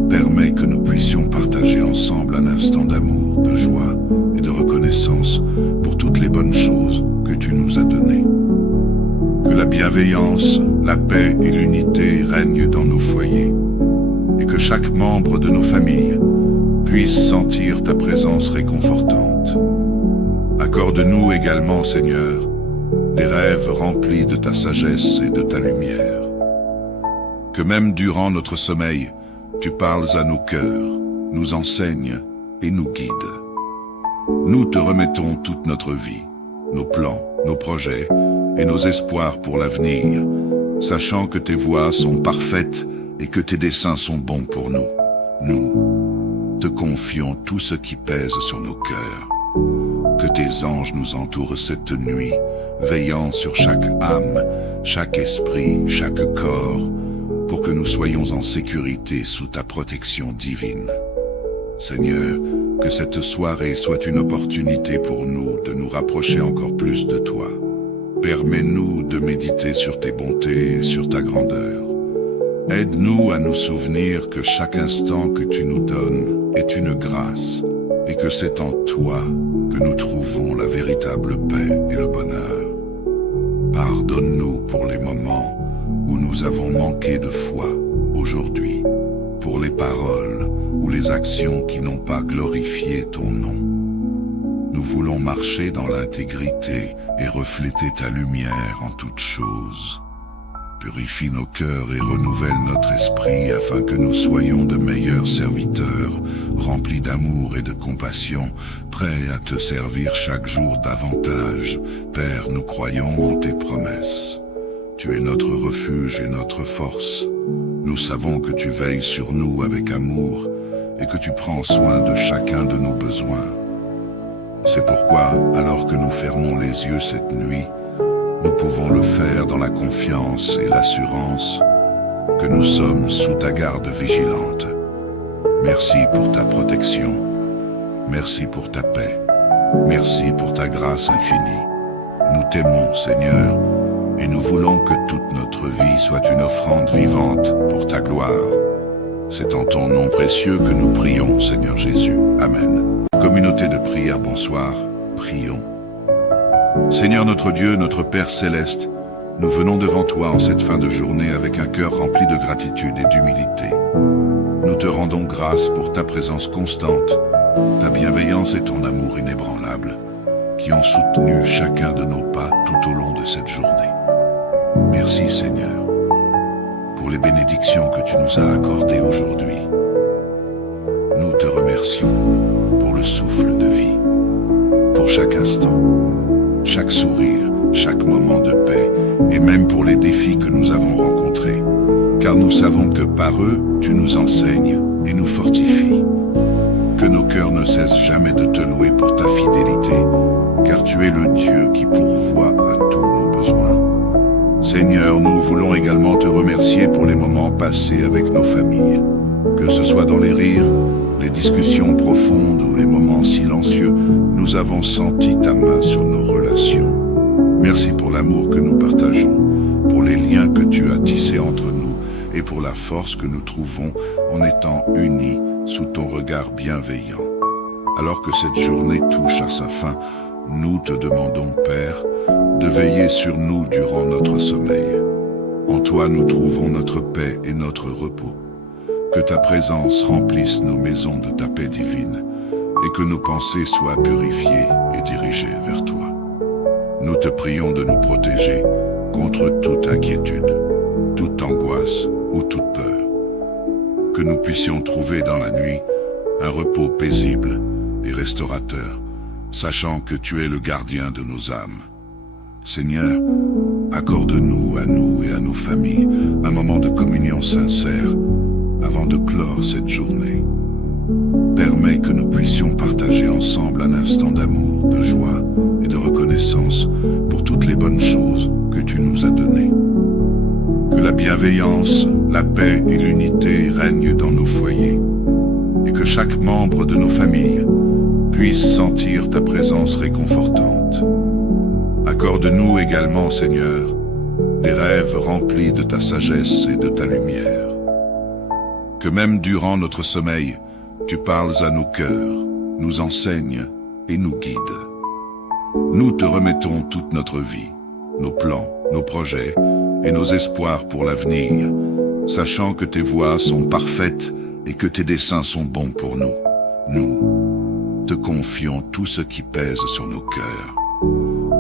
Permets que nous puissions partager ensemble un instant d'amour, de joie et de reconnaissance pour toutes les bonnes choses que tu nous as données. Que la bienveillance, la paix et l'unité règnent dans nos foyers et que chaque membre de nos familles puisse sentir ta présence réconfortante. Accorde-nous également, Seigneur, des rêves remplis de ta sagesse et de ta lumière. Que même durant notre sommeil, tu parles à nos cœurs, nous enseignes et nous guides. Nous te remettons toute notre vie, nos plans, nos projets et nos espoirs pour l'avenir, sachant que tes voies sont parfaites et que tes desseins sont bons pour nous. Nous te confions tout ce qui pèse sur nos cœurs. Que tes anges nous entourent cette nuit, veillant sur chaque âme, chaque esprit, chaque corps, pour que nous soyons en sécurité sous ta protection divine. Seigneur, que cette soirée soit une opportunité pour nous de nous rapprocher encore plus de toi. Permets-nous de méditer sur tes bontés et sur ta grandeur. Aide-nous à nous souvenir que chaque instant que tu nous donnes est une grâce et que c'est en toi que nous trouvons la véritable paix et le bonheur. Pardonne-nous pour les moments où nous avons manqué de foi aujourd'hui, pour les paroles ou les actions qui n'ont pas glorifié ton nom. Nous voulons marcher dans l'intégrité et refléter ta lumière en toutes choses. Purifie nos cœurs et renouvelle notre esprit afin que nous soyons de meilleurs serviteurs, remplis d'amour et de compassion, prêts à te servir chaque jour davantage. Père, nous croyons en tes promesses. Tu es notre refuge et notre force. Nous savons que tu veilles sur nous avec amour et que tu prends soin de chacun de nos besoins. C'est pourquoi, alors que nous fermons les yeux cette nuit, nous pouvons le faire dans la confiance et l'assurance que nous sommes sous ta garde vigilante. Merci pour ta protection. Merci pour ta paix. Merci pour ta grâce infinie. Nous t'aimons, Seigneur, et nous voulons que toute notre vie soit une offrande vivante pour ta gloire. C'est en ton nom précieux que nous prions, Seigneur Jésus. Amen. Communauté de prière, bonsoir. Prions. Seigneur notre Dieu, notre Père céleste, nous venons devant toi en cette fin de journée avec un cœur rempli de gratitude et d'humilité. Nous te rendons grâce pour ta présence constante, ta bienveillance et ton amour inébranlable, qui ont soutenu chacun de nos pas tout au long de cette journée. Merci Seigneur, pour les bénédictions que tu nous as accordées aujourd'hui. Nous te remercions pour le souffle de vie, pour chaque instant, chaque sourire, chaque moment de paix, et même pour les défis que nous avons rencontrés, car nous savons que par eux, tu nous enseignes et nous fortifies. Que nos cœurs ne cessent jamais de te louer pour ta fidélité, car tu es le Dieu qui pourvoit à tous nos besoins. Seigneur, nous voulons également te remercier pour les moments passés avec nos familles, que ce soit dans les rires, les les discussions profondes ou les moments silencieux, nous avons senti ta main sur nos relations. Merci pour l'amour que nous partageons, pour les liens que tu as tissés entre nous et pour la force que nous trouvons en étant unis sous ton regard bienveillant. Alors que cette journée touche à sa fin, nous te demandons, Père, de veiller sur nous durant notre sommeil. En toi, nous trouvons notre paix et notre repos. Que ta présence remplisse nos maisons de ta paix divine et que nos pensées soient purifiées et dirigées vers toi. Nous te prions de nous protéger contre toute inquiétude, toute angoisse ou toute peur. Que nous puissions trouver dans la nuit un repos paisible et restaurateur, sachant que tu es le gardien de nos âmes. Seigneur, accorde-nous à nous et à nos familles un moment de communion sincère avant de clore cette journée. Permets que nous puissions partager ensemble un instant d'amour, de joie et de reconnaissance pour toutes les bonnes choses que tu nous as données. Que la bienveillance, la paix et l'unité règnent dans nos foyers et que chaque membre de nos familles puisse sentir ta présence réconfortante. Accorde-nous également, Seigneur, des rêves remplis de ta sagesse et de ta lumière. Que même durant notre sommeil, tu parles à nos cœurs, nous enseignes et nous guides. Nous te remettons toute notre vie, nos plans, nos projets et nos espoirs pour l'avenir, sachant que tes voies sont parfaites et que tes desseins sont bons pour nous. Nous te confions tout ce qui pèse sur nos cœurs.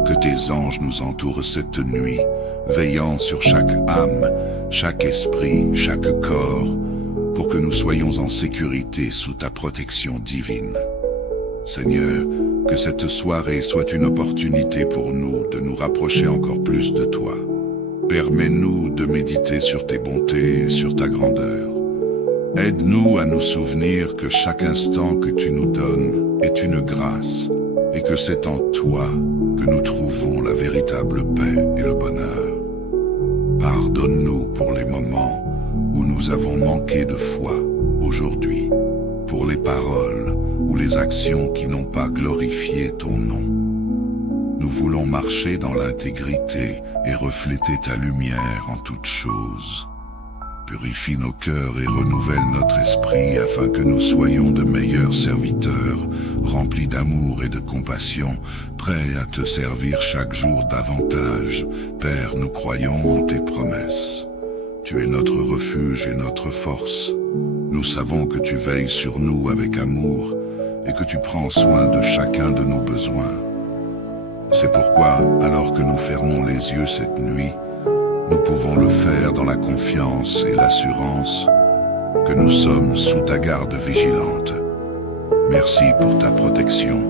Que tes anges nous entourent cette nuit, veillant sur chaque âme, chaque esprit, chaque corps, pour que nous soyons en sécurité sous ta protection divine. Seigneur, que cette soirée soit une opportunité pour nous de nous rapprocher encore plus de toi. Permets-nous de méditer sur tes bontés et sur ta grandeur. Aide-nous à nous souvenir que chaque instant que tu nous donnes est une grâce et que c'est en toi que nous trouvons la véritable paix et le bonheur. Pardonne-nous pour les moments où nous avons manqué de foi aujourd'hui, pour les paroles ou les actions qui n'ont pas glorifié ton nom. Nous voulons marcher dans l'intégrité et refléter ta lumière en toutes choses. Purifie nos cœurs et renouvelle notre esprit afin que nous soyons de meilleurs serviteurs, remplis d'amour et de compassion, prêts à te servir chaque jour davantage. Père, nous croyons en tes promesses. Tu es notre refuge et notre force. Nous savons que tu veilles sur nous avec amour et que tu prends soin de chacun de nos besoins. C'est pourquoi, alors que nous fermons les yeux cette nuit, nous pouvons le faire dans la confiance et l'assurance que nous sommes sous ta garde vigilante. Merci pour ta protection.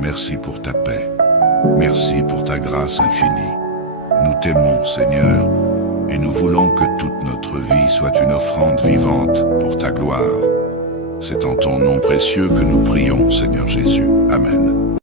Merci pour ta paix. Merci pour ta grâce infinie. Nous t'aimons, Seigneur, et nous voulons que toute notre vie soit une offrande vivante pour ta gloire. C'est en ton nom précieux que nous prions, Seigneur Jésus. Amen.